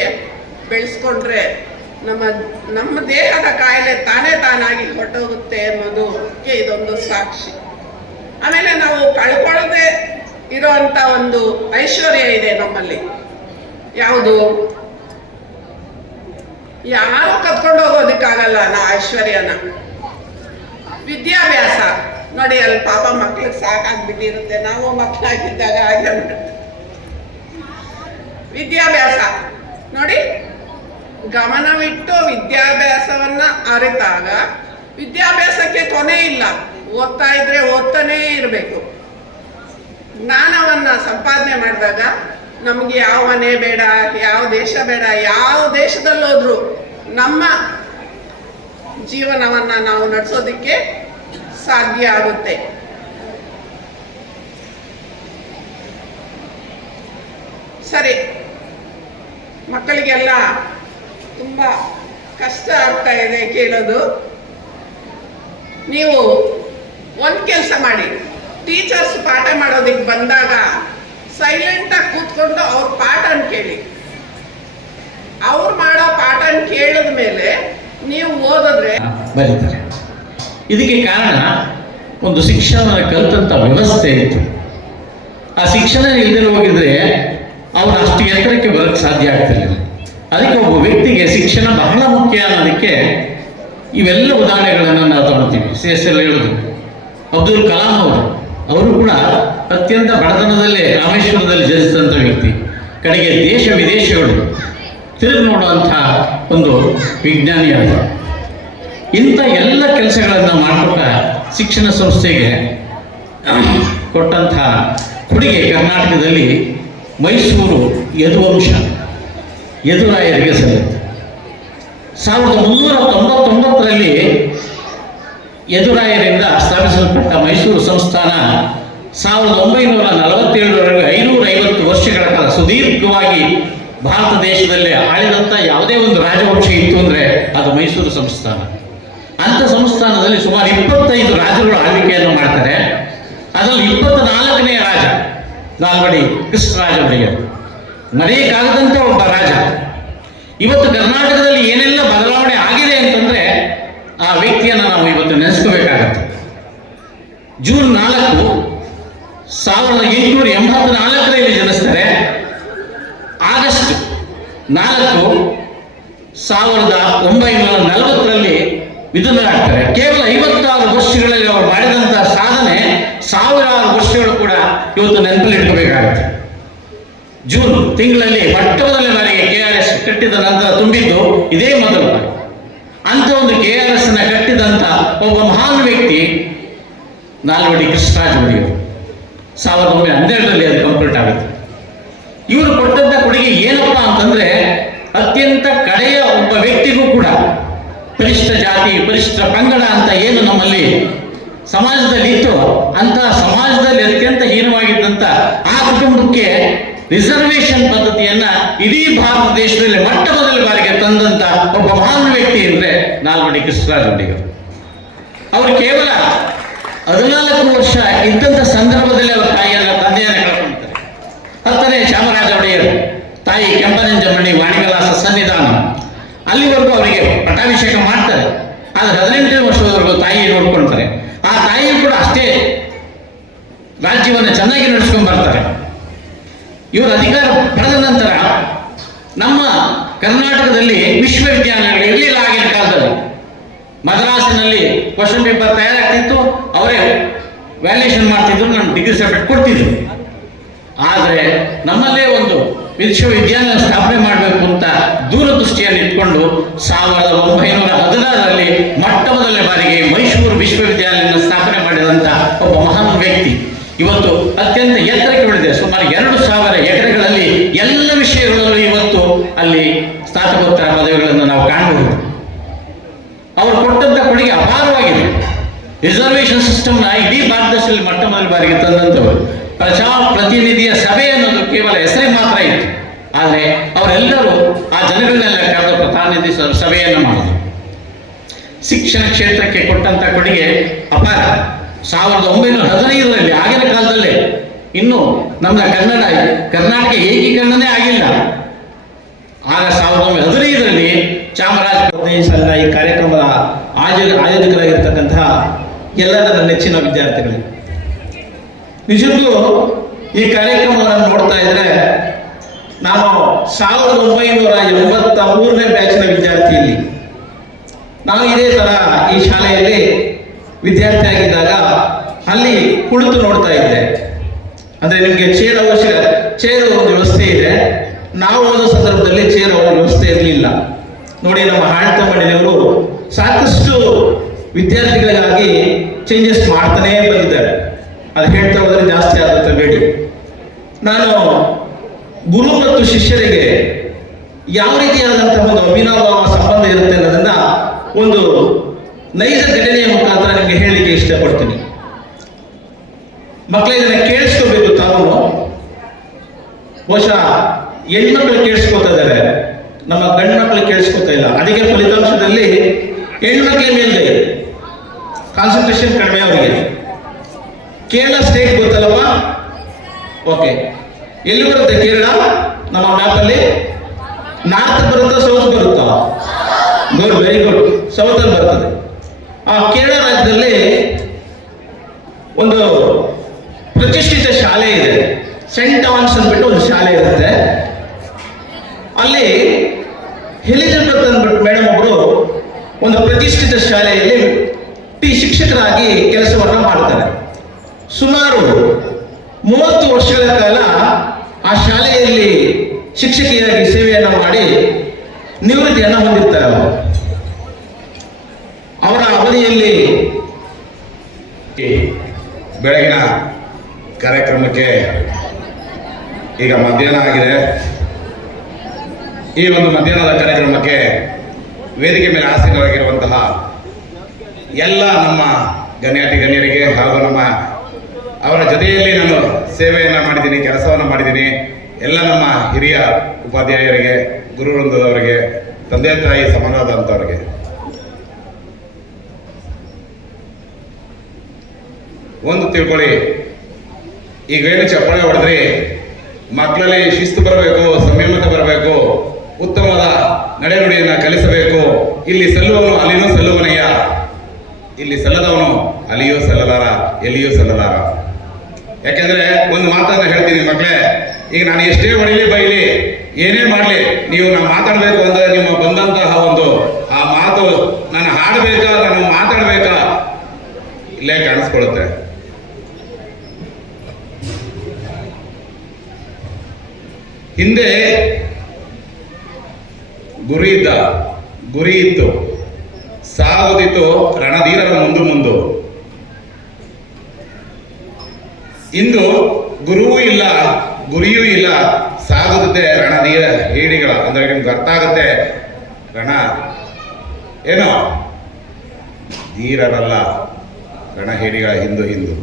ಬೆಳೆಸ್ಕೊಂಡ್ರೆ ನಮ್ಮ ದೇಹದ ಕಾಯಿಲೆ ತಾನಾಗಿ ಹೊರಟೋಗುತ್ತೆ ಅನ್ನೋದಕ್ಕೆ ಇದೊಂದು ಸಾಕ್ಷಿ. ಆಮೇಲೆ ನಾವು ಕಳ್ಕೊಳ್ಳದೆ ಇರೋಂಥ ಒಂದು ಐಶ್ವರ್ಯ ಇದೆ ನಮ್ಮಲ್ಲಿ. ಯಾವುದು? ಯಾರು ಕತ್ಕೊಂಡು ಹೋಗೋದಕ್ಕಾಗಲ್ಲ ನಾ ಐಶ್ವರ್ಯನ. ವಿದ್ಯಾಭ್ಯಾಸ ನೋಡಿ, ಅಲ್ಲಿ ಪಾಪ ಮಕ್ಳಿಗೆ ಸಾಕಾಗ್ಬಿಟ್ಟಿರುತ್ತೆ. ನಾವು ಮಕ್ಕಳಾಗಿದ್ದಾಗ ಹಾಗೆ ವಿದ್ಯಾಭ್ಯಾಸ ನೋಡಿ, ಗಮನವಿಟ್ಟು ವಿದ್ಯಾಭ್ಯಾಸವನ್ನ ಅರಿತಾಗ ವಿದ್ಯಾಭ್ಯಾಸಕ್ಕೆ ಕೊನೆ ಇಲ್ಲ. ಓದ್ತಾ ಇದ್ರೆ ಓದ್ತಾನೇ ಇರಬೇಕು. ಜ್ಞಾನವನ್ನ ಸಂಪಾದನೆ ಮಾಡಿದಾಗ ನಮಗೆ ಯಾವ ಮನೆ ಬೇಡ, ಯಾವ ದೇಶ ಬೇಡ, ಯಾವ ದೇಶದಲ್ಲೋದ್ರೂ ನಮ್ಮ ಜೀವನವನ್ನ ನಾವು ನಡೆಸೋದಕ್ಕೆ ಸಾಧ್ಯ ಆಗುತ್ತೆ. ಸರಿ, ಮಕ್ಕಳಿಗೆಲ್ಲ ತುಂಬಾ ಕಷ್ಟ ಆಗ್ತಾ ಇದೆ ಕೇಳೋದು. ನೀವು ಒಂದು ಕೆಲಸ ಮಾಡಿ, ಟೀಚರ್ಸ್ ಪಾಠ ಮಾಡೋದಕ್ಕೆ ಬಂದಾಗ ಸೈಲೆಂಟಾಗಿ ಕೂತ್ಕೊಂಡು ಅವ್ರ ಪಾಠನ ಕೇಳಿ. ಅವ್ರು ಮಾಡೋ ಪಾಠನ ಕೇಳಿದ ಮೇಲೆ ನೀವು ಓದಿದ್ರೆ ಬರೀತಾರೆ. ಇದಕ್ಕೆ ಕಾರಣ ಒಂದು ಶಿಕ್ಷಣ ಕಲಿತಂಥ ವ್ಯವಸ್ಥೆ ಇತ್ತು. ಆ ಶಿಕ್ಷಣ ಇಲ್ಲದೆ ಹೋಗಿದ್ರೆ ಅವರು ಅಷ್ಟು ಎತ್ತರಕ್ಕೆ ಬರೋಕ್ಕೆ ಸಾಧ್ಯ ಆಗ್ತಿರಲಿಲ್ಲ. ಅದಕ್ಕೆ ಒಬ್ಬ ವ್ಯಕ್ತಿಗೆ ಶಿಕ್ಷಣ ಬಹಳ ಮುಖ್ಯ ಅನ್ನೋದಕ್ಕೆ ಇವೆಲ್ಲ ಉದಾಹರಣೆಗಳನ್ನು ನಾವು ತಗೊಳ್ತೀವಿ. CSL ಹೇಳೋದು ಅಬ್ದುಲ್ ಕಲಾಂ ಅವರು ಕೂಡ ಅತ್ಯಂತ ಬಡತನದಲ್ಲೇ ರಾಮೇಶ್ವರದಲ್ಲಿ ಜನಿಸಿದಂಥ ವ್ಯಕ್ತಿ. ಕಡೆಗೆ ದೇಶ ವಿದೇಶಗಳು ತಿರುಗಿ ನೋಡುವಂಥ ಒಂದು ವಿಜ್ಞಾನಿಯಾದ. ಇಂಥ ಎಲ್ಲ ಕೆಲಸಗಳನ್ನು ಮಾಡಿಕೊಟ್ಟ ಶಿಕ್ಷಣ ಸಂಸ್ಥೆಗೆ ಕೊಟ್ಟಂಥ ಕೊಡುಗೆ ಕರ್ನಾಟಕದಲ್ಲಿ ಮೈಸೂರು ಯದುವಂಶ ಯದುರಾಯರಿಗೆ ಸಲ್ಲುತ್ತೆ. 1399ರಲ್ಲಿ ಯದುರಾಯರಿಂದ ಸ್ಥಾಪಿಸಲ್ಪಟ್ಟ ಮೈಸೂರು ಸಂಸ್ಥಾನ 1947ರವರೆಗೆ 550 ವರ್ಷಗಳ ಕಾಲ ಸುದೀರ್ಘವಾಗಿ ಭಾರತ ದೇಶದಲ್ಲಿ ಆಳಿದಂಥ ಯಾವುದೇ ಒಂದು ರಾಜವಂಶ ಇತ್ತು ಅಂದರೆ ಅದು ಮೈಸೂರು ಸಂಸ್ಥಾನ. ಅಂಥ ಸಂಸ್ಥಾನದಲ್ಲಿ ಸುಮಾರು 25 ರಾಜರುಗಳು ಆಳ್ವಿಕೆಯನ್ನು ಮಾಡ್ತಾರೆ. ಅದರಲ್ಲಿ 24ನೇ ರಾಜ ನಾಲ್ವಡಿ ಕೃಷ್ಣರಾಜ ಒಡೆಯರ್, ಮರೆಯಕ್ಕಾಗದಂಥ ಒಬ್ಬ ರಾಜ. ಇವತ್ತು ಕರ್ನಾಟಕದಲ್ಲಿ ಏನೆಲ್ಲ ಬದಲಾವಣೆ ಆಗಿದೆ ಅಂತಂದ್ರೆ ಆ ವ್ಯಕ್ತಿಯನ್ನು ನಾವು ಇವತ್ತು ನೆನೆಸ್ಕೋಬೇಕಾಗತ್ತೆ. ಜೂನ್ 4, 1884ರಲ್ಲಿ ಜನಿಸ್ತಾರೆ. ಆಗಸ್ಟ್ 4, 1940ರಲ್ಲಿ ವಿಧುನರಾಗ್ತಾರೆ. ಕೇವಲ 56 ವರ್ಷಗಳಲ್ಲಿ ಅವರು ಮಾಡಿದಂತಹ ಸಾಧನೆ ಸಾವಿರಾರು ವರ್ಷಗಳು ಕೂಡ ಇವತ್ತು ನೆನಪಲ್ಲಿ ಇಟ್ಕೋಬೇಕಾಗುತ್ತೆ. ಜೂನ್ ತಿಂಗಳಲ್ಲಿ ಮೊಟ್ಟಮೊದಲನೇ ಬಾರಿಗೆ KRS ಕಟ್ಟಿದ ನಂತರ ತುಂಬಿದ್ದು ಇದೇ ಮೊದಲ ಬಾರಿ. ಅಂತ ಒಂದು KRS ಕಟ್ಟಿದಂತ ಒಬ್ಬ ಮಹಾನ್ ವ್ಯಕ್ತಿ ನಾಲ್ವಡಿ ಕೃಷ್ಣರಾಜ ಒಡೆಯರು. 1912ರಲ್ಲಿ ಅದು ಕಂಪ್ಲೀಟ್ ಆಗುತ್ತೆ. ಇವರು ಕೊಟ್ಟಂತ ಕೊಡುಗೆ ಏನಪ್ಪಾ ಅಂತಂದ್ರೆ, ಅತ್ಯಂತ ಕಡೆಯ ಒಬ್ಬ ವ್ಯಕ್ತಿಗೂ ಕೂಡ ಪರಿಶಿಷ್ಟ ಜಾತಿ ಪರಿಶಿಷ್ಟ ಪಂಗಡ ಅಂತ ಏನು ನಮ್ಮಲ್ಲಿ ಸಮಾಜದಲ್ಲಿ ಇತ್ತು, ಅಂತಹ ಸಮಾಜದಲ್ಲಿ ಅತ್ಯಂತ ಹೀನವಾಗಿದ್ದಂಥ ಆ ಕುಟುಂಬಕ್ಕೆ ರಿಸರ್ವೇಶನ್ ಪದ್ಧತಿಯನ್ನ ಇಡೀ ಭಾರತ ದೇಶದಲ್ಲಿ ಮೊಟ್ಟ ಮೊದಲ ಬಾರಿಗೆ ತಂದಂತ ಒಬ್ಬ ಮಹಾನ್ ವ್ಯಕ್ತಿ ಅಂದ್ರೆ ನಾಲ್ವಡಿ ಕೃಷ್ಣರಾಜ ಒಡೆಯರು. ಅವರು ಕೇವಲ 14 ವರ್ಷ ಇದ್ದಂಥ ಸಂದರ್ಭದಲ್ಲಿ ಅವರ ತಂದೆಯನ್ನು ಕಳ್ಕೊಳ್ತಾರೆ. 10ನೇ ಚಾಮರಾಜ ಒಡೆಯರು, ತಾಯಿ ಕೆಂಪನಂಜಮ್ಮಣಿ ವಾಣಿವಿಲಾಸ ಸನ್ನಿಧಾನ, ಅಲ್ಲಿವರೆಗೂ ಅವರಿಗೆ ಪಟ್ಟಾಭಿಷೇಕ ಮಾಡ್ತಾರೆ. ಆದ್ರೆ 18ನೇ ವರ್ಷದವರೆಗೂ ತಾಯಿ ನೋಡ್ಕೊಳ್ತಾರೆ. ಆ ತಾಯಿಯು ಕೂಡ ಅಷ್ಟೇ ರಾಜ್ಯವನ್ನು ಚೆನ್ನಾಗಿ ನಡೆಸ್ಕೊಂಡು ಬರ್ತಾರೆ. ಇವರು ಅಧಿಕಾರ ಪಡೆದ ನಂತರ ನಮ್ಮ ಕರ್ನಾಟಕದಲ್ಲಿ ವಿಶ್ವವಿದ್ಯಾಲಯಗಳು ಇರಲಿಲ್ಲ. ಆಗಿನ ಕಾಲದಲ್ಲಿ ಮದ್ರಾಸಿನಲ್ಲಿ ಕ್ವಶನ್ ಪೇಪರ್ ತಯಾರಾಗ್ತಿತ್ತು, ಅವರೇ ವ್ಯಾಲ್ಯೂಯೇಷನ್ ಮಾಡ್ತಿದ್ರು, ನಮ್ಮ ಡಿಗ್ರಿ ಸರ್ಟಿಫಿಕೇಟ್ ಕೊಡ್ತಿದ್ರು. ಆದರೆ ನಮ್ಮಲ್ಲೇ ಒಂದು ವಿಶ್ವವಿದ್ಯಾಲಯ ಸ್ಥಾಪನೆ ಮಾಡಬೇಕು ಅಂತ ದೂರದೃಷ್ಟಿಯನ್ನು ಇಟ್ಕೊಂಡು 1916ರಲ್ಲಿ ಮೊಟ್ಟ ಮೊದಲನೇ ಬಾರಿಗೆ ಮೈಸೂರು ವಿಶ್ವವಿದ್ಯಾಲಯವನ್ನು ಸ್ಥಾಪನೆ ಮಾಡಿದಂಥ ಒಬ್ಬ ಮಹಾನ್ ವ್ಯಕ್ತಿ ಇವತ್ತು ಅತ್ಯಂತ ಎತ್ತರಕ್ಕೆ ಬೆಳೆದಿದೆ. ಸುಮಾರು 2000 ಎಕರೆಗಳಲ್ಲಿ ಎಲ್ಲ ವಿಷಯಗಳಲ್ಲೂ ಇವತ್ತು ಅಲ್ಲಿ ಸ್ನಾತಕೋತ್ತರ ಪದವಿಗಳನ್ನು ನಾವು ಕಾಣಬಹುದು. ಅವರು ಕೊಟ್ಟಂತ ಕೊಡುಗೆ ಅಪಾರವಾಗಿದೆ. ರಿಸರ್ವೇಶನ್ ಸಿಸ್ಟಮ್ನ ಇಡೀ ಭಾರತದಲ್ಲಿ ಮೊಟ್ಟ ಮೊದಲ ಬಾರಿಗೆ ತಂದಂಥವರು. ಪ್ರತಿನಿಧಿಯ ಸಭೆ ಅನ್ನೋದು ಕೇವಲ ಹೆಸರೇ ಮಾತ್ರ ಇತ್ತು. ಆದರೆ ಅವರೆಲ್ಲರೂ ಆ ಜನಗಳನ್ನೆಲ್ಲ ಕರೆದ ಪ್ರತಿನಿಧಿ ಸಭೆಯನ್ನು ಮಾಡಿದರು. ಶಿಕ್ಷಣ ಕ್ಷೇತ್ರಕ್ಕೆ ಕೊಟ್ಟಂತ ಕೊಡುಗೆ ಅಪಾರ. 1915ರಲ್ಲಿ ಆಗಿನ ಕಾಲದಲ್ಲೇ ಇನ್ನು ನಮ್ಮ ಕರ್ನಾಟಕ ಏಕೀಕರಣನೇ ಆಗಿಲ್ಲ. ಆಗ 1915ರಲ್ಲಿ ಚಾಮರಾಜ ಸಣ್ಣ ಈ ಕಾರ್ಯಕ್ರಮದ ಆಯೋಜಕರಾಗಿರ್ತಕ್ಕಂತಹ ಎಲ್ಲ ನನ್ನ ನೆಚ್ಚಿನ ವಿದ್ಯಾರ್ಥಿಗಳು, ನಿಜಕ್ಕೂ ಈ ಕಾರ್ಯಕ್ರಮವನ್ನು ನೋಡ್ತಾ ಇದ್ರೆ ನಾನು 1983ನೇ ಬ್ಯಾಚಿನ ವಿದ್ಯಾರ್ಥಿ. ಇಲ್ಲಿ ನಾವು ಇದೇ ತರ ಈ ಶಾಲೆಯಲ್ಲಿ ವಿದ್ಯಾರ್ಥಿಯಾಗಿದ್ದಾಗ ಅಲ್ಲಿ ಕುಳಿತು ನೋಡ್ತಾ ಇದ್ದೆ. ಅಂದ್ರೆ ನಿಮಗೆ ಚೇರ್ ಒಂದು ವ್ಯವಸ್ಥೆ ಇದೆ. ನಾವು ಓದೋ ಸಂದರ್ಭದಲ್ಲಿ ಚೇರ್ ವ್ಯವಸ್ಥೆ ಇರಲಿಲ್ಲ. ನೋಡಿ, ನಮ್ಮ ಹಾಳ್ತಮ್ಮಡಿಯವರು ಸಾಕಷ್ಟು ವಿದ್ಯಾರ್ಥಿಗಳಿಗಾಗಿ ಚೇಂಜಸ್ ಮಾಡ್ತಾನೇ ಬಂದಿದ್ದಾರೆ. ಅದು ಹೇಳ್ತಾ ಹೋದ್ರೆ ಜಾಸ್ತಿ ಆಗುತ್ತೆ ಬೇಡಿ. ನಾನು ಗುರು ಮತ್ತು ಶಿಷ್ಯರಿಗೆ ಯಾವ ರೀತಿಯಾದಂತಹ ಒಂದು ಅವಿನಾಭಾವ ಸಂಬಂಧ ಇರುತ್ತೆ ಅನ್ನೋದನ್ನ ಒಂದು ನೈಜ ಘಟನೆಯ ಮುಖಾಂತರ ನಿಮಗೆ ಹೇಳಲಿಕ್ಕೆ ಇಷ್ಟಪಡ್ತೀನಿ. ಮಕ್ಕಳ ಇದನ್ನ ಕೇಳಿಸ್ಕೋಬೇಕು. ತಾವು ಬಹುಶಃ ಹೆಣ್ಮಕ್ಳು ಕೇಳಿಸ್ಕೊತಾ ಇದ್ದಾರೆ, ನಮ್ಮ ಗಂಡು ಮಕ್ಕಳು ಕೇಳಿಸ್ಕೊತಾ ಇಲ್ಲ. ಅದಕ್ಕೆ ಫಲಿತಾಂಶದಲ್ಲಿ ಹೆಣ್ಮಕ್ಳ ಮೇಲೆ ಕಾನ್ಸಂಟ್ರೇಷನ್ ಕಡಿಮೆ ಅವರಿಗೆ. ಕೇರಳ ಸ್ಟೇಟ್ ಗೊತ್ತಲ್ಲಪ್ಪ? ಓಕೆ, ಎಲ್ಲಿ ಬರುತ್ತೆ ಕೇರಳ ನಮ್ಮ ಮ್ಯಾಪಲ್ಲಿ? ನಾರ್ತ್ ಬರುತ್ತಾ, ಸೌತ್ ಬರುತ್ತಾ? ಗುಡ್, ವೆರಿ ಗುಡ್, ಸೌತ್ ಅಲ್ಲಿ ಬರ್ತದೆ. ಆ ಕೇರಳ ರಾಜ್ಯದಲ್ಲಿ ಒಂದು ಪ್ರತಿಷ್ಠಿತ ಶಾಲೆ ಇದೆ, ಸೆಂಟ್ ಆನ್ಸ್ ಅಂದ್ಬಿಟ್ಟು ಒಂದು ಶಾಲೆ ಇರುತ್ತೆ. ಅಲ್ಲಿ ಎಲಿಜಬೆತ್ ಅಂದ್ಬಿಟ್ಟು ಮೇಡಮ್ ಒಬ್ರು ಒಂದು ಪ್ರತಿಷ್ಠಿತ ಶಾಲೆಯಲ್ಲಿ ಶಿಕ್ಷಕರಾಗಿ ಕೆಲಸವನ್ನ ಮಾಡ್ತಾರೆ. ಸುಮಾರು 30 ವರ್ಷಗಳ ಕಾಲ ಆ ಶಾಲೆಯಲ್ಲಿ ಶಿಕ್ಷಕಿಯಾಗಿ ಸೇವೆಯನ್ನ ಮಾಡಿ ನಿವೃತ್ತಿಯನ್ನ ಹೊಂದಿರ್ತಾರೆ. ಅವರ ಅವಧಿಯಲ್ಲಿ ಬೆಳಗಿನ ಕಾರ್ಯಕ್ರಮಕ್ಕೆ ಈಗ ಮಧ್ಯಾಹ್ನ ಆಗಿದೆ. ಈ ಒಂದು ಮಧ್ಯಾಹ್ನದ ಕಾರ್ಯಕ್ರಮಕ್ಕೆ ವೇದಿಕೆ ಮೇಲೆ ಆಸೀನರಾಗಿರುವಂತಹ ಎಲ್ಲ ನಮ್ಮ ಗಣ್ಯರಿಗೆ ಹಾಗೂ ಅವರ ಜೊತೆಯಲ್ಲಿ ನಾನು ಸೇವೆಯನ್ನು ಮಾಡಿದ್ದೀನಿ, ಕೆಲಸವನ್ನು ಮಾಡಿದ್ದೀನಿ. ಎಲ್ಲ ನಮ್ಮ ಹಿರಿಯ ಉಪಾಧ್ಯಾಯರಿಗೆ, ಗುರು ವೃಂದದವರಿಗೆ, ತಂದೆ ತಾಯಿ ಸಮಾನವಾದಂಥವ್ರಿಗೆ ಒಂದು ತಿಳ್ಕೊಳ್ಳಿ. ಈಗೇನು ಚಪ್ಪಾಳೆ ಹೊಡೆದ್ರಿ, ಮಕ್ಕಳಲ್ಲಿ ಶಿಸ್ತು ಬರಬೇಕು, ಸಂಯಮತೆ ಬರಬೇಕು, ಉತ್ತಮವಾದ ನಡೆನುಡಿಯನ್ನು ಕಲಿಸಬೇಕು. ಇಲ್ಲಿ ಸಲ್ಲುವವನು ಅಲ್ಲಿನೂ ಸಲ್ಲುವನಯ್ಯ, ಇಲ್ಲಿ ಸಲ್ಲದವನು ಅಲ್ಲಿಯೂ ಸಲ್ಲಲಾರ, ಎಲ್ಲಿಯೂ ಸಲ್ಲಲಾರ. ಯಾಕೆಂದ್ರೆ ಒಂದು ಮಾತನ್ನ ಹೇಳ್ತೀನಿ ಮಕ್ಕಳೇ, ಈಗ ನಾನು ಎಷ್ಟೇ ಹೊಡಿಲಿ ಬೈಲಿ ಏನೇ ಮಾಡಲಿ, ನೀವು ನಾನು ಮಾತಾಡಬೇಕು ಅಂದ್ರೆ ನಿಮ್ಮ ಬಂದಂತಹ ಒಂದು ಆ ಮಾತು ನಾನು ಹಾಡಬೇಕಾ, ನಾನು ಮಾತಾಡಬೇಕಾ ಇಲ್ಲೇ ಕಾಣಿಸ್ಕೊಳ್ಳುತ್ತೆ. ಹಿಂದೆ ಗುರಿ ಇತ್ತು, ಸಾಗುದಿತ್ತು ರಣಧೀರರ ಮುಂದು. ಇಂದು ಗುರುವೂ ಇಲ್ಲ, ಗುರಿಯೂ ಇಲ್ಲ, ಸಾಗುತ್ತದೆ ರಣಧೀರ ಹೇಡಿಗಳ. ಅಂದ್ರೆ ನಿಮ್ಗೆ ಅರ್ಥ ಆಗುತ್ತೆ, ರಣ ಏನೋ ಧೀರರಲ್ಲ, ರಣಹೇಡಿಗಳ ಹಿಂದು.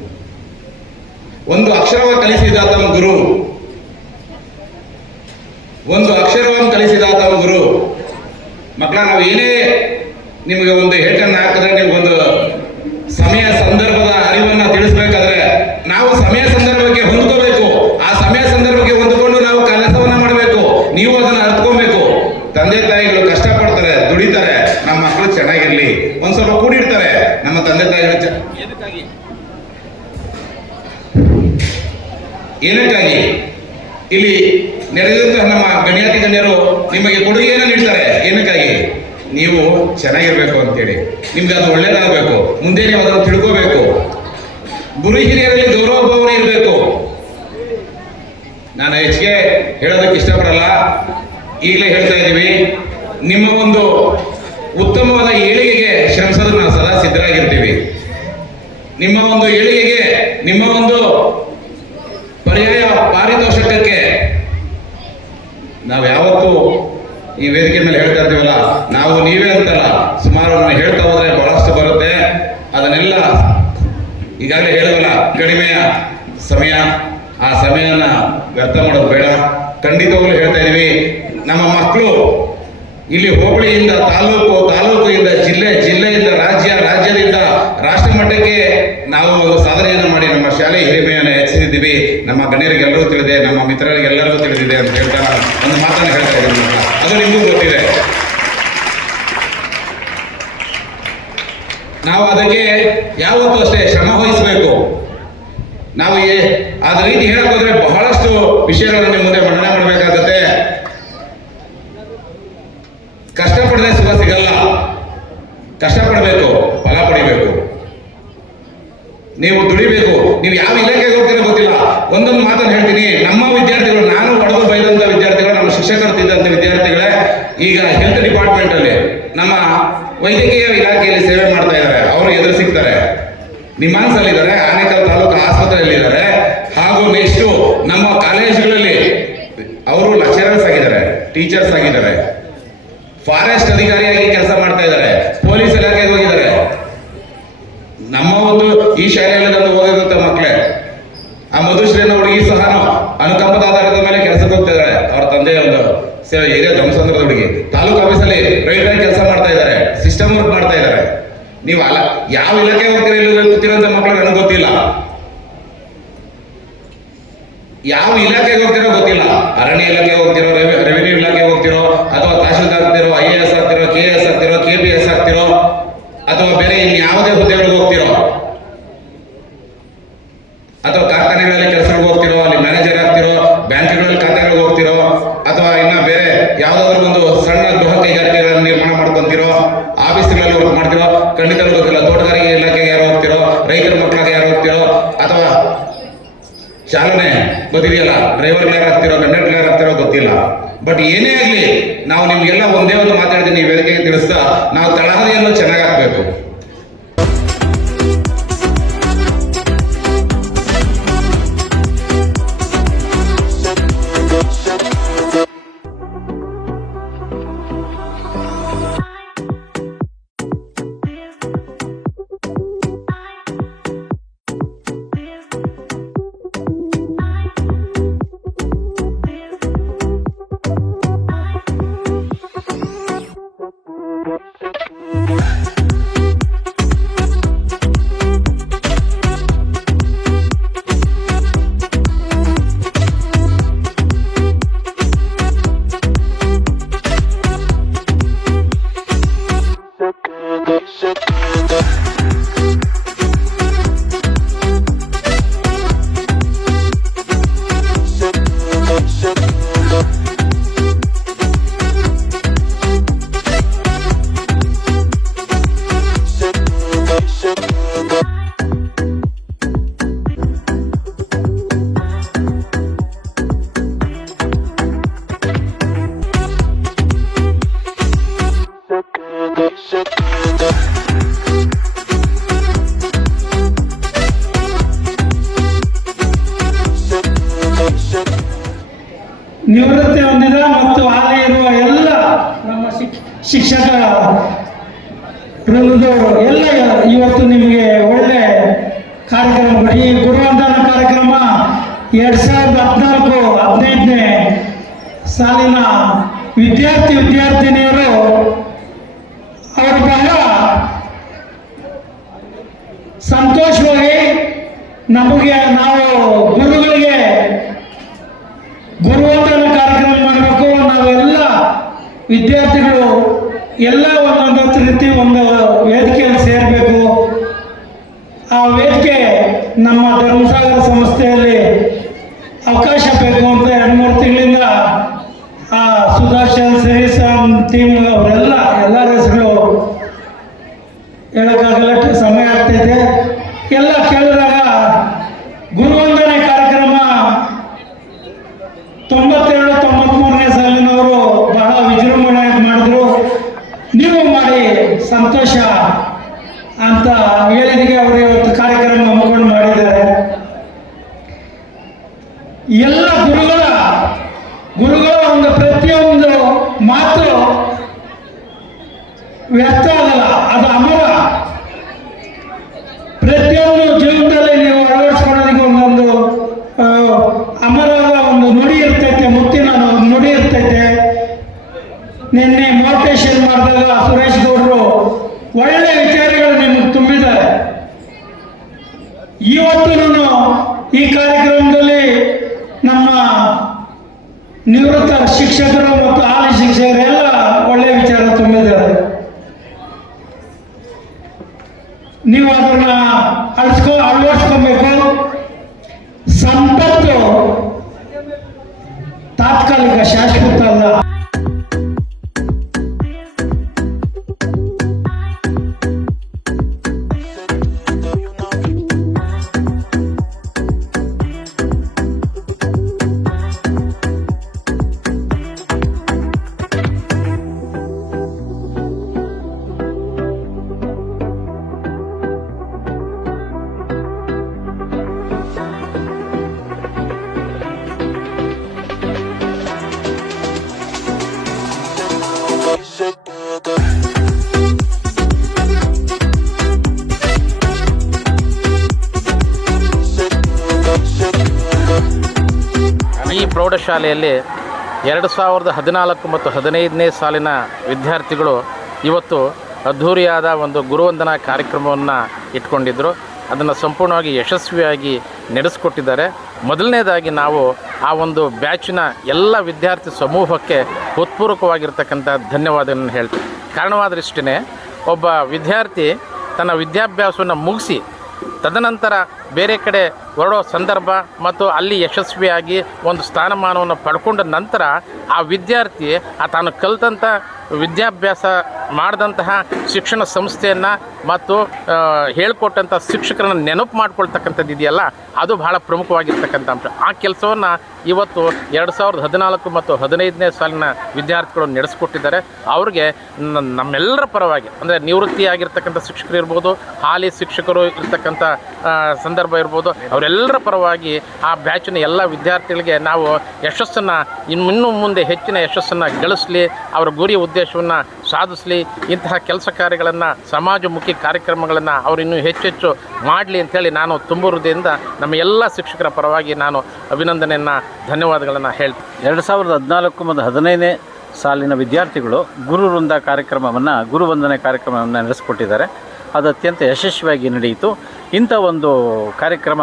ಒಂದು ಅಕ್ಷರವನ್ನು ಕಲಿಸಿದಾತ ಗುರು, ಒಂದು ಅಕ್ಷರವನ್ನು ಕಲಿಸಿದಾತ ಗುರು. ಮಕ್ಕಳ, ನಾವು ಏನೇ ನಿಮಗೆ ಒಂದು ಹೇಳ್ಕನ್ನ ಹಾಕಿದ್ರೆ ನಿಮ್ಗೊಂದು ಸಮಯ ಸಂದರ್ಭದ ಅರಿವನ್ನು ತಿಳಿಸ್ಬೇಕಾದ್ರೆ ನಾವು ಸಮಯ ಸಂದರ್ಭಕ್ಕೆ ಹೊಂದ್ಕೋಬೇಕು. ಆ ಸಮಯ ಸಂದರ್ಭಕ್ಕೆ ಹೊಂದ್ಕೊಂಡು ನಾವು ಕೆಲಸವನ್ನ ಮಾಡಬೇಕು. ನೀವು ಅದನ್ನ ಅರ್ಥಕೊಬೇಕು. ತಂದೆ ತಾಯಿಗಳು ಕಷ್ಟಪಡ್ತಾರೆ, ದುಡಿತಾರೆ, ನಮ್ಮ ಮಕ್ಕಳು ಚೆನ್ನಾಗಿರ್ಲಿ, ಒಂದ್ ಸ್ವಲ್ಪ ಕೂಡಿಡ್ತಾರೆ. ನಮ್ಮ ತಂದೆ ತಾಯಿಗಳು ಏನಕ್ಕಾಗಿ ಇಲ್ಲಿ ನೆರೆದಂತಹ ನಮ್ಮ ಗಣ್ಯರು ನಿಮಗೆ ಕೊಡುಗೆಯನ್ನು ನೀಡ್ತಾರೆ. ಏನಕ್ಕಾಗಿ? ನೀವು ಚೆನ್ನಾಗಿರ್ಬೇಕು ಅಂತೇಳಿ, ನಿಮ್ಗೆ ಅದು ಒಳ್ಳೇದಾಗಬೇಕು, ಮುಂದೆ ನೀವು ಅದನ್ನು ತಿಳ್ಕೋಬೇಕು. ಗುರು ಹಿರಿಯರಲ್ಲಿ ಗೌರವ ಭಾವನೆ ಇರಬೇಕು. ನಾನು ಹೆಚ್ಚಿಗೆ ಹೇಳೋದಕ್ಕೆ ಇಷ್ಟಪಡಲ್ಲ, ಈಗಲೇ ಹೇಳ್ತಾ ಇದ್ದೀವಿ. ನಿಮ್ಮ ಒಂದು ಉತ್ತಮವಾದ ಏಳಿಗೆಗೆ ಶ್ರಮಿಸೋದಕ್ಕೆ ನಾವು ಸದಾ ಸಿದ್ಧರಾಗಿರ್ತೀವಿ. ನಿಮ್ಮ ಒಂದು ಏಳಿಗೆಗೆ, ನಿಮ್ಮ ಒಂದು ಪರ್ಯಾಯ ಪಾರಿತೋಷಕಕ್ಕೆ ನಾವು ಯಾವತ್ತೂ ಈ ವೇದಿಕೆ ಮೇಲೆ ಹೇಳ್ತಾ ಇರ್ತೀವಲ್ಲ, ನಾವು ನೀವೇ ಅಂತಲ್ಲ, ಸುಮಾರು ನಾನು ಹೇಳ್ತಾ ಹೋದ್ರೆ ಬಹಳಷ್ಟು ಬರುತ್ತೆ. ಅದನ್ನೆಲ್ಲ ಈಗಾಗಲೇ ಹೇಳೋಲ್ಲ, ಕಡಿಮೆಯ ಸಮಯ, ಆ ಸಮಯನ ವ್ಯರ್ಥ ಮಾಡೋದು ಬೇಡ. ಖಂಡಿತವಾಗ್ಲೂ ಹೇಳ್ತಾ ಇದೀವಿ, ನಮ್ಮ ಮಕ್ಕಳು ಇಲ್ಲಿ ಹೋಬಳಿಯಿಂದ ತಾಲೂಕಿಂದ ಜಿಲ್ಲೆಯಿಂದ ರಾಜ್ಯದಿಂದ ರಾಷ್ಟ್ರ ಮಟ್ಟಕ್ಕೆ ನಾವು ಒಂದು ಸಾಧನೆಯನ್ನು ಮಾಡಿ ನಮ್ಮ ಶಾಲೆ ಹಿರಿಮೆಯನ್ನು ಹೆಚ್ಚಿಸಿದ್ದೀವಿ. ನಮ್ಮ ಗಣ್ಯರಿಗೆಲ್ಲರೂ ತಿಳಿದೆ, ನಮ್ಮ ಮಿತ್ರರಿಗೆಲ್ಲರಿಗೂ ತಿಳಿದಿದೆ ಅಂತ ಹೇಳ್ತಾ ಒಂದು ಮಾತನ್ನು ಹೇಳ್ತಾ ಇದ್ದೀನಿ. ಅದು ನಿಮಗೂ ಗೊತ್ತಿದೆ. ನಾವು ಅದಕ್ಕೆ ಯಾವತ್ತೂ ಅಷ್ಟೇ ಶ್ರಮ ವಹಿಸಬೇಕು. ನಾವು ಅದ ರೀತಿ ಹೇಳಕ್ ಹೋದ್ರೆ ಬಹಳಷ್ಟು ವಿಷಯಗಳನ್ನು ನಿಮ್ಮ ಮುಂದೆ ಮಂಡನೆ ಮಾಡಬೇಕಾಗತ್ತೆ. ಕಷ್ಟಪಡದೆ ಸುಖ ಸಿಗಲ್ಲ, ಕಷ್ಟಪಡಬೇಕು, ಫಲ ಪಡಿಬೇಕು. ನೀವು ದುಡಿಬೇಕು. ನೀವು ಯಾವ ಇಲಾಖೆಗೆ ಹೋಗ್ತೀರೋ ಗೊತ್ತಿಲ್ಲ. ಒಂದೊಂದು ಮಾತನ್ನು ಹೇಳ್ತೀನಿ, ನಮ್ಮ ವಿದ್ಯಾರ್ಥಿಗಳು, ನಾನು ಹೊಡೆದು ಬೈದಂಥ ವಿದ್ಯಾರ್ಥಿಗಳು, ನಮ್ಮ ಶಿಕ್ಷಕರು ತಿದ್ದಂಥ ವಿದ್ಯಾರ್ಥಿಗಳೇ ಈಗ ಹೆಲ್ತ್ ಡಿಪಾರ್ಟ್ಮೆಂಟ್ ಅಲ್ಲಿ, ನಮ್ಮ ವೈದ್ಯಕೀಯ ಇಲಾಖೆಯಲ್ಲಿ ಸೇವೆ ಮಾಡ್ತಾ ಇದ್ದಾರೆ. ಅವರು ಎದುರು ಸಿಗ್ತಾರೆ. ನಿಮ್ಮಾನ್ಸಲ್ಲಿದ್ದಾರೆ, ಆನೇಕಲ್ ತಾಲೂಕು ಆಸ್ಪತ್ರೆಯಲ್ಲಿದ್ದಾರೆ. ಹಾಗೂ ನೆಕ್ಸ್ಟು ನಮ್ಮ ಕಾಲೇಜುಗಳಲ್ಲಿ ಅವರು ಲೆಕ್ಚರರ್ಸ್ ಆಗಿದ್ದಾರೆ, ಟೀಚರ್ಸ್ ಆಗಿದ್ದಾರೆ, ಫಾರೆಸ್ಟ್ ಅಧಿಕಾರಿಯಾಗಿ ಕೆಲಸ ಮಾಡ್ತಾ ಇದ್ದಾರೆ, ಪೊಲೀಸ್ ಇಲಾಖೆಗೆ ಹೋಗಿದ್ದಾರೆ. ನಮ್ಮ ಒಂದು ಈ ಶಾಲೆಯಲ್ಲಿ ಓದಿದಂತ ಮಕ್ಕಳೇ. ಆ ಮಧುಶ್ರೀ ಅನ್ನೋ ಹುಡುಗಿ ಸಹ ಅನುಕಂಪದ ಆಧಾರದ ಮೇಲೆ ಕೆಲಸಕ್ಕೆ ಹೋಗ್ತಾ ಇದ್ದಾರೆ. ಅವ್ರ ತಂದೆ ಒಂದು ಸೇವೆ ಏರಿಯಾ ಧರ್ಮಸಂದ್ರದ ಹುಡುಗಿ ತಾಲೂಕು ಆಫೀಸಲ್ಲಿ ರೈಲ್ವೆ ಕೆಲಸ ಮಾಡ್ತಾ ಇದ್ದಾರೆ, ಸಿಸ್ಟಮ್ ವರ್ಕ್ ಮಾಡ್ತಾ ಇದ್ದಾರೆ. ನೀವು ಅಲ್ಲ ಯಾವ ಇಲಾಖೆಗೆ ಹೋಗ್ತೀರಾ ಇಲ್ಲಿ ಕೂತಿರೋಂಥ ಮಕ್ಕಳು ನನಗೆ ಗೊತ್ತಿಲ್ಲ. ಯಾವ ಇಲಾಖೆಗೆ ಹೋಗ್ತಿರೋ ಗೊತ್ತಿಲ್ಲ. ಅರಣ್ಯ ಇಲಾಖೆಗೆ ಹೋಗ್ತಿರೋ, ರೆವಿನ್ಯೂ ಇಲಾಖೆಗೆ ಹೋಗ್ತಿರೋ, ಅಥವಾ ತಹಶೀಲ್ದಾರ್ ಆಗ್ತಿರೋ, IAS ಆಗ್ತಿರೋ, KS ಆಗ್ತಿರೋ, KPS ಆಗ್ತಿರೋ, ಅಥವಾ ಬೇರೆ ಇನ್ಯಾವುದೇ ಹುದ್ದೆಗಳಿಗೆ ಹೋಗ್ತಿರೋ, ಅಥವಾ ಕಾರ್ಖಾನೆಗಳಲ್ಲಿ ಕೆಲಸಗಳಿಗೆ ಹೋಗ್ತಿರೋ, ಅಲ್ಲಿ ಮ್ಯಾನೇಜರ್ ಆಗ್ತಿರೋ, ಬ್ಯಾಂಕ್ಗಳಲ್ಲಿ ಖಾತೆಗಳಿಗೆ ಹೋಗ್ತಿರೋ, ಅಥವಾ ಇನ್ನ ಬೇರೆ ಯಾವ್ದಾದ್ರು ಒಂದು ಸಣ್ಣ ಗೃಹ ಕೈಗಾರಿಕೆಗಳನ್ನು ನಿರ್ಮಾಣ ಮಾಡ್ಕೊಂತಿರೋ, ಆಫೀಸ್ಗಳಲ್ಲಿ ವರ್ಕ್ ಮಾಡ್ತಿರೋ, ಖಂಡಿತ ಗೊತ್ತಿಲ್ಲ. ತೋಟಗಾರಿಕೆ ಇಲಾಖೆಗೆ ಯಾರು ಹೋಗ್ತಿರೋ, ರೈತರ ಮಕ್ಕಳಿಗೆ ಯಾರು ಹೋಗ್ತಿರೋ, ಅಥವಾ ಚಾಲನೆ ಗೊತ್ತಿದೆಯಲ್ಲ, ಡ್ರೈವರ್ ಯಾರು ಆಗ್ತಿರೋ, ಕಂಡಕ್ಟರ್ ಯಾರು ಆಗ್ತಿರೋ ಗೊತ್ತಿಲ್ಲ. ಬಟ್ ಏನೇ ಆಗಲಿ, ನಾವು ನಿಮ್ಗೆಲ್ಲ ಒಂದೇ ಒಂದು ಮಾತಾಡ್ತೀನಿ, ಈ ವೇದಿಕೆಗೆ ತಿಳಿಸ್ತಾ, ನಾವು ತಳಹದಿಯನ್ನು ಚೆನ್ನಾಗಿ ಹಾಕ್ಬೇಕು. ನಿವೃತ್ತಿ ಹೊಂದಿದ ಮತ್ತು ಹಾಲಿ ಇರುವ ಎಲ್ಲ ನಮ್ಮ ಶಿಕ್ಷಕ ವೃಂದದವರು ಎಲ್ಲ ಇವತ್ತು ನಿಮಗೆ ಒಳ್ಳೆ ಕಾರ್ಯಕ್ರಮಗಳು. ಈ ಗುರುವಂದನ ಕಾರ್ಯಕ್ರಮ 2014-15ನೇ ಸಾಲಿನ ವಿದ್ಯಾರ್ಥಿನಿಯರು ಅವರು ಬಹಳ ಸಂತೋಷವಾಗಿ ನಮಗೆ ನಾವು ಗುರುಗಳಿಗೆ ಗುರುವಂದನ ಕಾರ್ಯಕ್ರಮ ಮಾಡಬೇಕು, ನಾವೆಲ್ಲ ವಿದ್ಯಾರ್ಥಿಗಳು ಎಲ್ಲ ಒಂದೊಂದು ರೀತಿ ಒಂದು ವೇದಿಕೆಯಲ್ಲಿ ಸೇರಬೇಕು. ಆ ವೇದಿಕೆ ನಮ್ಮ ಧರ್ಮಸಾಗರ ಸಂಸ್ಥೆಯಲ್ಲಿ ಅವಕಾಶ ಬೇಕು ಅಂತ 2-3 ತಿಂಗಳಿಂದ ಆ ಸುದರ್ಶನ್ ಶ್ರೀಸಾಮ್ ಟೀಮ್ ಅವರೆಲ್ಲ ಎಲ್ಲರ ಹೆಸರು ಹೇಳೋಕ್ಕಾಗಲ್ಲ, ಸಮಯ ಆಗ್ತೈತೆ. ಎಲ್ಲ ಕೇಳಿದಾಗ ಗುರುವಂದನೆ ಕಾರ್ಯಕ್ರಮ 92-93ನೇ ಸಾಲಿನವರು ಬಹಳ ವಿಜೃಂಭಣೆ ಮಾಡಿದ್ರು. ನೀವು ಮಾಡಿ ಸಂತೋಷ ಅಂತ ಹೇಳಿದಿಗೆ ಅವರು ಇವತ್ತು ಕಾರ್ಯಕ್ರಮ ಹಮ್ಮಿಕೊಂಡು ಮಾಡಿದ್ದಾರೆ. ಎಲ್ಲ ಗುರುಗಳ ಒಂದು ಪ್ರತಿಯೊಂದು ಮಾತು ವ್ಯರ್ಥ ಆಗಲ್ಲ, ಅದು ಅಮರ. ಪ್ರತಿಯೊಂದು ಜೀವನದಲ್ಲಿ ನೀವು ಅಳವಡಿಸ್ಕೊಳ್ಳೋದಕ್ಕೆ ಒಂದೊಂದು ಅಮರದ ಒಂದು ನುಡಿ ಇರ್ತೈತೆ, ಮುತ್ತಿನ ನುಡಿ ಇರ್ತೈತೆ. ನಿನ್ನೆ ಮೋಟಿವೇಶನ್ ಮಾಡಿದಾಗ ಸುರೇಶ್ ಗೌಡರು ಒಳ್ಳೆ ವಿಚಾರಗಳು ನಿಮಗೆ ತುಂಬಿದ್ದಾರೆ. ಇವತ್ತು ಈ ಕಾರ್ಯಕ್ರಮದಲ್ಲಿ ನಮ್ಮ ನಿವೃತ್ತ ಶಿಕ್ಷಕರು ಮತ್ತು ಹಾಲಿ ಶಿಕ್ಷಕರೆಲ್ಲ ಒಳ್ಳೆ ವಿಚಾರ ತುಂಬಿದ್ದಾರೆ. ನೀವು ಅದನ್ನ ಅಳವಡಿಸ್ಕೊಬೇಕು. ಸಂಪತ್ತು ತಾತ್ಕಾಲಿಕ, ಶಾಶ್ವತ ಅಲ್ಲ. ಪ್ರೌಢಶಾಲೆಯಲ್ಲಿ 2014 ಮತ್ತು 15ನೇ ಸಾಲಿನ ವಿದ್ಯಾರ್ಥಿಗಳು ಇವತ್ತು ಅದ್ಧೂರಿಯಾದ ಒಂದು ಗುರುವಂದನಾ ಕಾರ್ಯಕ್ರಮವನ್ನು ಇಟ್ಕೊಂಡಿದ್ದರು. ಅದನ್ನು ಸಂಪೂರ್ಣವಾಗಿ ಯಶಸ್ವಿಯಾಗಿ ನಡೆಸಿಕೊಟ್ಟಿದ್ದಾರೆ. ಮೊದಲನೇದಾಗಿ ನಾವು ಆ ಒಂದು ಬ್ಯಾಚಿನ ಎಲ್ಲ ವಿದ್ಯಾರ್ಥಿ ಸಮೂಹಕ್ಕೆ ಹೃತ್ಪೂರ್ವಕವಾಗಿರ್ತಕ್ಕಂಥ ಧನ್ಯವಾದಗಳನ್ನು ಹೇಳ್ತೀವಿ. ಕಾರಣವಾದರಿಷ್ಟೇ, ಒಬ್ಬ ವಿದ್ಯಾರ್ಥಿ ತನ್ನ ವಿದ್ಯಾಭ್ಯಾಸವನ್ನು ಮುಗಿಸಿ ತದನಂತರ ಬೇರೆ ಕಡೆ ಹೊರಡೋ ಸಂದರ್ಭ ಮತ್ತು ಅಲ್ಲಿ ಯಶಸ್ವಿಯಾಗಿ ಒಂದು ಸ್ಥಾನಮಾನವನ್ನು ಪಡ್ಕೊಂಡ ನಂತರ ಆ ವಿದ್ಯಾರ್ಥಿ ತಾನು ಕಲಿತಂಥ ವಿದ್ಯಾಭ್ಯಾಸ ಮಾಡಿದಂತಹ ಶಿಕ್ಷಣ ಸಂಸ್ಥೆಯನ್ನು ಮತ್ತು ಹೇಳಿಕೊಟ್ಟಂಥ ಶಿಕ್ಷಕರನ್ನು ನೆನಪು ಮಾಡ್ಕೊಳ್ತಕ್ಕಂಥದ್ದು ಇದೆಯಲ್ಲ, ಅದು ಬಹಳ ಪ್ರಮುಖವಾಗಿರ್ತಕ್ಕಂಥ ಅಂಶ. ಆ ಕೆಲಸವನ್ನು ಇವತ್ತು 2014 ಮತ್ತು 15ನೇ ಸಾಲಿನ ವಿದ್ಯಾರ್ಥಿಗಳು ನಡೆಸಿಕೊಟ್ಟಿದ್ದಾರೆ. ಅವ್ರಿಗೆ ನಮ್ಮೆಲ್ಲರ ಪರವಾಗಿ, ಅಂದರೆ ನಿವೃತ್ತಿಯಾಗಿರ್ತಕ್ಕಂಥ ಶಿಕ್ಷಕರು ಇರ್ಬೋದು, ಹಾಲಿ ಶಿಕ್ಷಕರು ಇರ್ತಕ್ಕಂಥ ಸಂದರ್ಭ ಇರ್ಬೋದು, ಅವರೆಲ್ಲರ ಪರವಾಗಿ ಆ ಬ್ಯಾಚಿನ ಎಲ್ಲ ವಿದ್ಯಾರ್ಥಿಗಳಿಗೆ ನಾವು ಯಶಸ್ಸನ್ನು ಇನ್ನೂ ಮುಂದೆ ಹೆಚ್ಚಿನ ಯಶಸ್ಸನ್ನು ಗಳಿಸಲಿ, ಅವರ ಗುರಿ ಉದ್ದೇಶವನ್ನು ಸಾಧಿಸಲಿ, ಇಂತಹ ಕೆಲಸ ಕಾರ್ಯಗಳನ್ನು, ಸಮಾಜಮುಖಿ ಕಾರ್ಯಕ್ರಮಗಳನ್ನು ಅವರು ಇನ್ನೂ ಹೆಚ್ಚೆಚ್ಚು ಮಾಡಲಿ ಅಂಥೇಳಿ ನಾನು ತುಂಬ ಹೃದಯದಿಂದ ನಮ್ಮ ಎಲ್ಲ ಶಿಕ್ಷಕರ ಪರವಾಗಿ ನಾನು ಅಭಿನಂದನೆಯನ್ನು, ಧನ್ಯವಾದಗಳನ್ನು ಹೇಳ್ತೀನಿ. 2014 ಮತ್ತು 15ನೇ ಸಾಲಿನ ವಿದ್ಯಾರ್ಥಿಗಳು ಗುರುವೃಂದ ಕಾರ್ಯಕ್ರಮವನ್ನು, ಗುರುವಂದನೆ ಕಾರ್ಯಕ್ರಮವನ್ನು ನಡೆಸಿಕೊಟ್ಟಿದ್ದಾರೆ. ಅದು ಅತ್ಯಂತ ಯಶಸ್ವಿಯಾಗಿ ನಡೆಯಿತು. ಇಂಥ ಒಂದು ಕಾರ್ಯಕ್ರಮ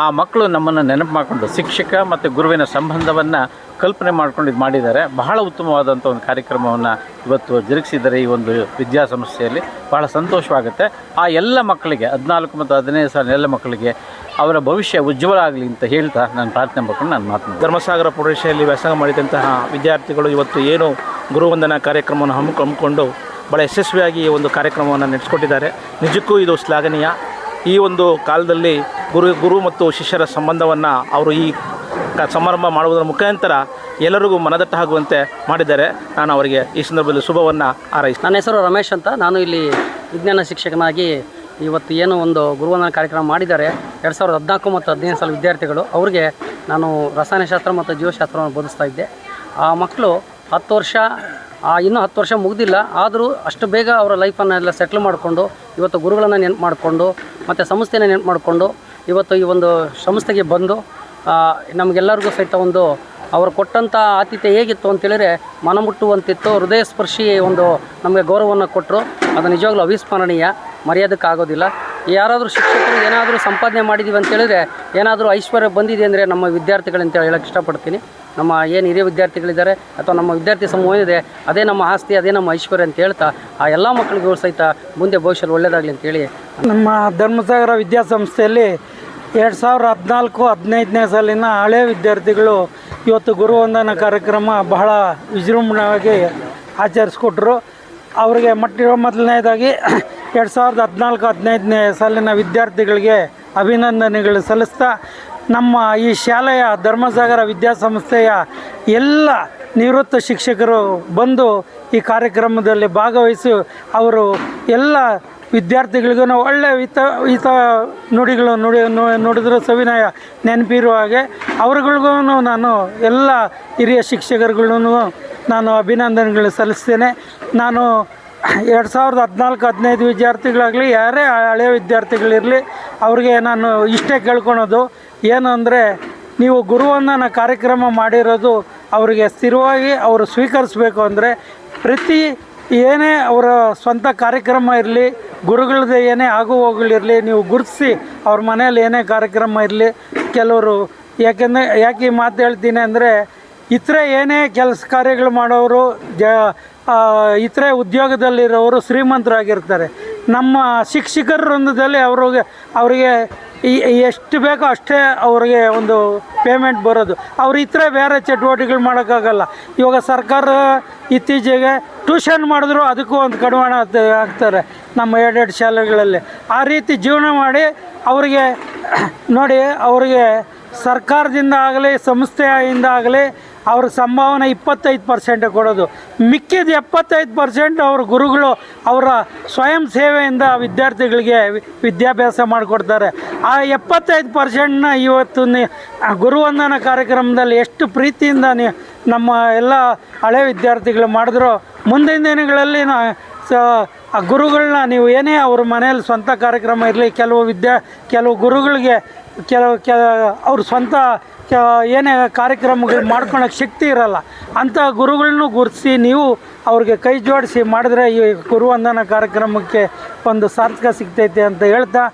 ಆ ಮಕ್ಕಳು ನಮ್ಮನ್ನು ನೆನಪು ಮಾಡಿಕೊಂಡು ಶಿಕ್ಷಕ ಮತ್ತು ಗುರುವಿನ ಸಂಬಂಧವನ್ನು ಕಲ್ಪನೆ ಮಾಡ್ಕೊಂಡು ಇದು ಮಾಡಿದ್ದಾರೆ. ಬಹಳ ಉತ್ತಮವಾದಂಥ ಒಂದು ಕಾರ್ಯಕ್ರಮವನ್ನು ಇವತ್ತು ಜರುಗಿಸಿದ್ದಾರೆ ಈ ಒಂದು ವಿದ್ಯಾಸಂಸ್ಥೆಯಲ್ಲಿ. ಬಹಳ ಸಂತೋಷವಾಗುತ್ತೆ. ಆ ಎಲ್ಲ ಮಕ್ಕಳಿಗೆ 14 ಮತ್ತು 15ನೇ ಸಾಲಿನ ಎಲ್ಲ ಮಕ್ಕಳಿಗೆ ಅವರ ಭವಿಷ್ಯ ಉಜ್ವಲ ಆಗಲಿ ಅಂತ ಹೇಳ್ತಾ ನಾನು ಪ್ರಾರ್ಥನೆ ಮಾಡ್ಕೊಂಡು ನಾನು ಮಾತನಾಡ್ತೀನಿ. ಧರ್ಮಸಾಗರ ಪ್ರೌಢಶಾಲೆಯಲ್ಲಿ ವ್ಯಾಸಂಗ ಮಾಡಿದಂತಹ ವಿದ್ಯಾರ್ಥಿಗಳು ಇವತ್ತು ಏನು ಗುರುವಂದನಾ ಕಾರ್ಯಕ್ರಮವನ್ನು ಹಮ್ಮಿಕೊಂಡು ಭಾಳ ಯಶಸ್ವಿಯಾಗಿ ಈ ಒಂದು ಕಾರ್ಯಕ್ರಮವನ್ನು ನಡೆಸಿಕೊಟ್ಟಿದ್ದಾರೆ. ನಿಜಕ್ಕೂ ಇದು ಶ್ಲಾಘನೀಯ. ಈ ಒಂದು ಕಾಲದಲ್ಲಿ ಗುರು ಮತ್ತು ಶಿಷ್ಯರ ಸಂಬಂಧವನ್ನು ಅವರು ಈ ಸಮಾರಂಭ ಮಾಡುವುದರ ಮುಖಾಂತರ ಎಲ್ಲರಿಗೂ ಮನದಟ್ಟಾಗುವಂತೆ ಮಾಡಿದ್ದಾರೆ. ನಾನು ಅವರಿಗೆ ಈ ಸಂದರ್ಭದಲ್ಲಿ ಶುಭವನ್ನು ಹಾರೈಸ್ತೀನಿ. ನನ್ನ ಹೆಸರು ರಮೇಶ್ ಅಂತ. ನಾನು ಇಲ್ಲಿ ವಿಜ್ಞಾನ ಶಿಕ್ಷಕನಾಗಿ ಇವತ್ತು ಏನು ಒಂದು ಗುರುವಂದನಾ ಕಾರ್ಯಕ್ರಮ ಮಾಡಿದ್ದಾರೆ 2014 ಮತ್ತು 15ನೇ ಸಾಲ ವಿದ್ಯಾರ್ಥಿಗಳು, ಅವ್ರಿಗೆ ನಾನು ರಸಾಯನಶಾಸ್ತ್ರ ಮತ್ತು ಜೀವಶಾಸ್ತ್ರವನ್ನು ಬೋಧಿಸ್ತಾ ಇದ್ದೆ. ಆ ಮಕ್ಕಳು 10 ವರ್ಷ, ಇನ್ನೂ 10 ವರ್ಷ ಮುಗಿದಿಲ್ಲ, ಆದರೂ ಅಷ್ಟು ಬೇಗ ಅವರ ಲೈಫನ್ನೆಲ್ಲ ಸೆಟ್ಲ್ ಮಾಡಿಕೊಂಡು ಇವತ್ತು ಗುರುಗಳನ್ನು ನೆನಪು ಮಾಡಿಕೊಂಡು ಮತ್ತು ಸಂಸ್ಥೆನ ನೆನಪು ಮಾಡಿಕೊಂಡು ಇವತ್ತು ಈ ಒಂದು ಸಂಸ್ಥೆಗೆ ಬಂದು ನಮಗೆಲ್ಲರಿಗೂ ಸಹಿತ ಒಂದು ಅವರು ಕೊಟ್ಟಂಥ ಆತಿಥ್ಯ ಹೇಗಿತ್ತು ಅಂತೇಳಿದರೆ ಮನಮುಟ್ಟುವಂತಿತ್ತು, ಹೃದಯ ಸ್ಪರ್ಶಿ ಒಂದು ನಮಗೆ ಗೌರವವನ್ನು ಕೊಟ್ಟರು. ಅದು ನಿಜವಾಗ್ಲೂ ಅವಿಸ್ಮರಣೀಯ, ಮರೆಯೋದಕ್ಕಾಗೋದಿಲ್ಲ. ಯಾರಾದರೂ ಶಿಕ್ಷಕರು ಏನಾದರೂ ಸಂಪಾದನೆ ಮಾಡಿದ್ದೀವಿ ಅಂತೇಳಿದರೆ, ಏನಾದರೂ ಐಶ್ವರ್ಯ ಬಂದಿದೆ ಅಂದರೆ ನಮ್ಮ ವಿದ್ಯಾರ್ಥಿಗಳಂತೇಳಿ ಹೇಳೋಕ್ಕೆ ಇಷ್ಟಪಡ್ತೀನಿ. ನಮ್ಮ ಏನು ಹಿರಿಯ ವಿದ್ಯಾರ್ಥಿಗಳಿದ್ದಾರೆ ಅಥವಾ ನಮ್ಮ ವಿದ್ಯಾರ್ಥಿ ಸಮೂಹ ಇದೆ, ಅದೇ ನಮ್ಮ ಆಸ್ತಿ, ಅದೇ ನಮ್ಮ ಐಶ್ವರ್ಯ ಅಂತ ಹೇಳ್ತಾ ಆ ಎಲ್ಲ ಮಕ್ಕಳಿಗೂ ಸಹಿತ ಮುಂದೆ ಭವಿಷ್ಯದಲ್ಲಿ ಒಳ್ಳೆಯದಾಗಲಿ ಅಂತೇಳಿ ನಮ್ಮ ಧರ್ಮಸಾಗರ ವಿದ್ಯಾಸಂಸ್ಥೆಯಲ್ಲಿ 2014-15ನೇ ಸಾಲಿನ ಹಳೆಯ ವಿದ್ಯಾರ್ಥಿಗಳು ಇವತ್ತು ಗುರುವಂದನಾ ಕಾರ್ಯಕ್ರಮ ಬಹಳ ವಿಜೃಂಭಣೆಯಾಗಿ ಆಚರಿಸ್ಕೊಟ್ರು. ಅವರಿಗೆ ಮೊದಲನೇದಾಗಿ 2014-15ನೇ ಸಾಲಿನ ವಿದ್ಯಾರ್ಥಿಗಳಿಗೆ ಅಭಿನಂದನೆಗಳು ಸಲ್ಲಿಸ್ತಾ, ನಮ್ಮ ಈ ಶಾಲೆಯ ಧರ್ಮಸಾಗರ ವಿದ್ಯಾಸಂಸ್ಥೆಯ ಎಲ್ಲ ನಿವೃತ್ತ ಶಿಕ್ಷಕರು ಬಂದು ಈ ಕಾರ್ಯಕ್ರಮದಲ್ಲಿ ಭಾಗವಹಿಸಿ ಅವರು ಎಲ್ಲ ವಿದ್ಯಾರ್ಥಿಗಳಿಗೂ ಒಳ್ಳೆಯ ಹಿತ ನುಡಿಗಳು ನುಡಿದ್ರು ಸವಿನಯ ನೆನಪಿರುವ ಹಾಗೆ ಅವ್ರುಗಳಿಗೂ ನಾನು ಎಲ್ಲ ಹಿರಿಯ ಶಿಕ್ಷಕರುಗಳೂ ನಾನು ಅಭಿನಂದನೆಗಳು ಸಲ್ಲಿಸ್ತೇನೆ. ನಾನು 2014-15 ವಿದ್ಯಾರ್ಥಿಗಳಾಗಲಿ, ಯಾರೇ ಹಳೆಯ ವಿದ್ಯಾರ್ಥಿಗಳಿರಲಿ, ಅವ್ರಿಗೆ ನಾನು ಇಷ್ಟೇ ಕೇಳ್ಕೊಳೋದು ಏನು ಅಂದರೆ, ನೀವು ಗುರುವಂದನಾ ಕಾರ್ಯಕ್ರಮ ಮಾಡಿರೋದು ಅವರಿಗೆ ಸ್ಥಿರವಾಗಿ ಅವರು ಸ್ವೀಕರಿಸಬೇಕು. ಅಂದರೆ ಪ್ರತಿ ಏನೇ ಅವರ ಸ್ವಂತ ಕಾರ್ಯಕ್ರಮ ಇರಲಿ, ಗುರುಗಳದ್ದು ಏನೇ ಆಗು ಹೋಗಲಿರಲಿ, ನೀವು ಗುರುತಿಸಿ ಅವ್ರ ಮನೇಲಿ ಏನೇ ಕಾರ್ಯಕ್ರಮ ಇರಲಿ. ಕೆಲವರು ಯಾಕೆ ಈ ಮಾತು ಹೇಳ್ತೀನಿ ಅಂದರೆ, ಇತರೆ ಏನೇ ಕೆಲಸ ಕಾರ್ಯಗಳು ಮಾಡೋರು ಇತರೆ ಉದ್ಯೋಗದಲ್ಲಿರೋರು ಶ್ರೀಮಂತರಾಗಿರ್ತಾರೆ. ನಮ್ಮ ಶಿಕ್ಷಕರ ವೃಂದದಲ್ಲಿ ಅವರಿಗೆ ಎಷ್ಟು ಬೇಕೋ ಅಷ್ಟೇ ಅವರಿಗೆ ಒಂದು ಪೇಮೆಂಟ್ ಬರೋದು. ಅವ್ರು ಇತರೆ ಬೇರೆ ಚಟುವಟಿಕೆಗಳು ಮಾಡೋಕ್ಕಾಗಲ್ಲ. ಇವಾಗ ಸರ್ಕಾರ ಇತ್ತೀಚೆಗೆ ಟ್ಯೂಷನ್ ಮಾಡಿದ್ರು ಅದಕ್ಕೂ ಒಂದು ಕಡಿವಾಣ ಹಾಕ್ತಾರೆ ನಮ್ಮ ಏಡೆಡ್ ಶಾಲೆಗಳಲ್ಲಿ. ಆ ರೀತಿ ಜೀವನ ಮಾಡಿ ಅವರಿಗೆ ನೋಡಿ, ಅವರಿಗೆ ಸರ್ಕಾರದಿಂದ ಆಗಲಿ ಸಂಸ್ಥೆಯಿಂದ ಆಗಲಿ ಅವ್ರ ಸಂಭಾವನೆ 25% ಕೊಡೋದು. ಮಿಕ್ಕಿದ 75% ಅವ್ರ ಗುರುಗಳು ಅವರ ಸ್ವಯಂ ಸೇವೆಯಿಂದ ವಿದ್ಯಾರ್ಥಿಗಳಿಗೆ ವಿದ್ಯಾಭ್ಯಾಸ ಮಾಡಿಕೊಡ್ತಾರೆ. ಆ 75%ನ ಇವತ್ತು ಗುರುವಂದನಾ ಕಾರ್ಯಕ್ರಮದಲ್ಲಿ ಎಷ್ಟು ಪ್ರೀತಿಯಿಂದ ನಮ್ಮ ಎಲ್ಲ ಹಳೆ ವಿದ್ಯಾರ್ಥಿಗಳು ಮಾಡಿದ್ರು, ಮುಂದಿನ ದಿನಗಳಲ್ಲಿ ಆ ಗುರುಗಳನ್ನ ನೀವು ಏನೇ ಅವ್ರ ಮನೇಲಿ ಸ್ವಂತ ಕಾರ್ಯಕ್ರಮ ಇರಲಿ, ಕೆಲವು ಗುರುಗಳಿಗೆ ಅವ್ರ ಸ್ವಂತ ಏನೇ ಕಾರ್ಯಕ್ರಮಗಳು ಮಾಡ್ಕೊಳಕ್ಕೆ ಶಕ್ತಿ ಇರಲ್ಲ. ಅಂಥ ಗುರುಗಳನ್ನೂ ಗುರುತಿಸಿ ನೀವು ಅವ್ರಿಗೆ ಕೈ ಜೋಡಿಸಿ ಮಾಡಿದ್ರೆ ಈ ಗುರುವಂದನಾ ಕಾರ್ಯಕ್ರಮಕ್ಕೆ ಒಂದು ಸಾರ್ಥಕ ಸಿಗ್ತೈತೆ ಅಂತ ಹೇಳ್ತಾ,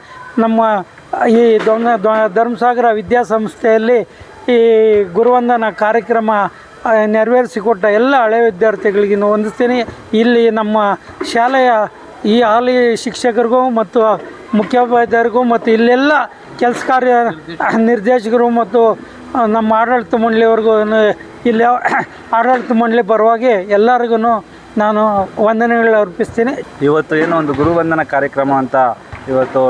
ನಮ್ಮ ಈ ಧರ್ಮಸಾಗರ ವಿದ್ಯಾಸಂಸ್ಥೆಯಲ್ಲಿ ಈ ಗುರುವಂದನಾ ಕಾರ್ಯಕ್ರಮ ನೆರವೇರಿಸಿಕೊಟ್ಟ ಎಲ್ಲ ಹಳೆ ವಿದ್ಯಾರ್ಥಿಗಳಿಗೆ ವಂದಿಸ್ತೀನಿ. ಇಲ್ಲಿ ನಮ್ಮ ಶಾಲೆಯ ಈ ಹಾಲಿ ಶಿಕ್ಷಕರಿಗೂ ಮತ್ತು ಮುಖ್ಯೋಪಾಧ್ಯಾಯರಿಗೂ ಮತ್ತು ಇಲ್ಲೆಲ್ಲ ಕೆಲಸ ಕಾರ್ಯ ನಿರ್ದೇಶಕರು ಮತ್ತು ನಮ್ಮ ಆಡಳಿತ ಮಂಡಳಿಯವ್ರಿಗೂ, ಇಲ್ಲಿ ಆಡಳಿತ ಮಂಡಳಿ ಪರವಾಗಿ ಎಲ್ಲರಿಗೂ ನಾನು ವಂದನೆಗಳು ಅರ್ಪಿಸ್ತೀನಿ. ಇವತ್ತು ಏನೋ ಒಂದು ಗುರುವಂದನಾ ಕಾರ್ಯಕ್ರಮ ಅಂತ ಇವತ್ತು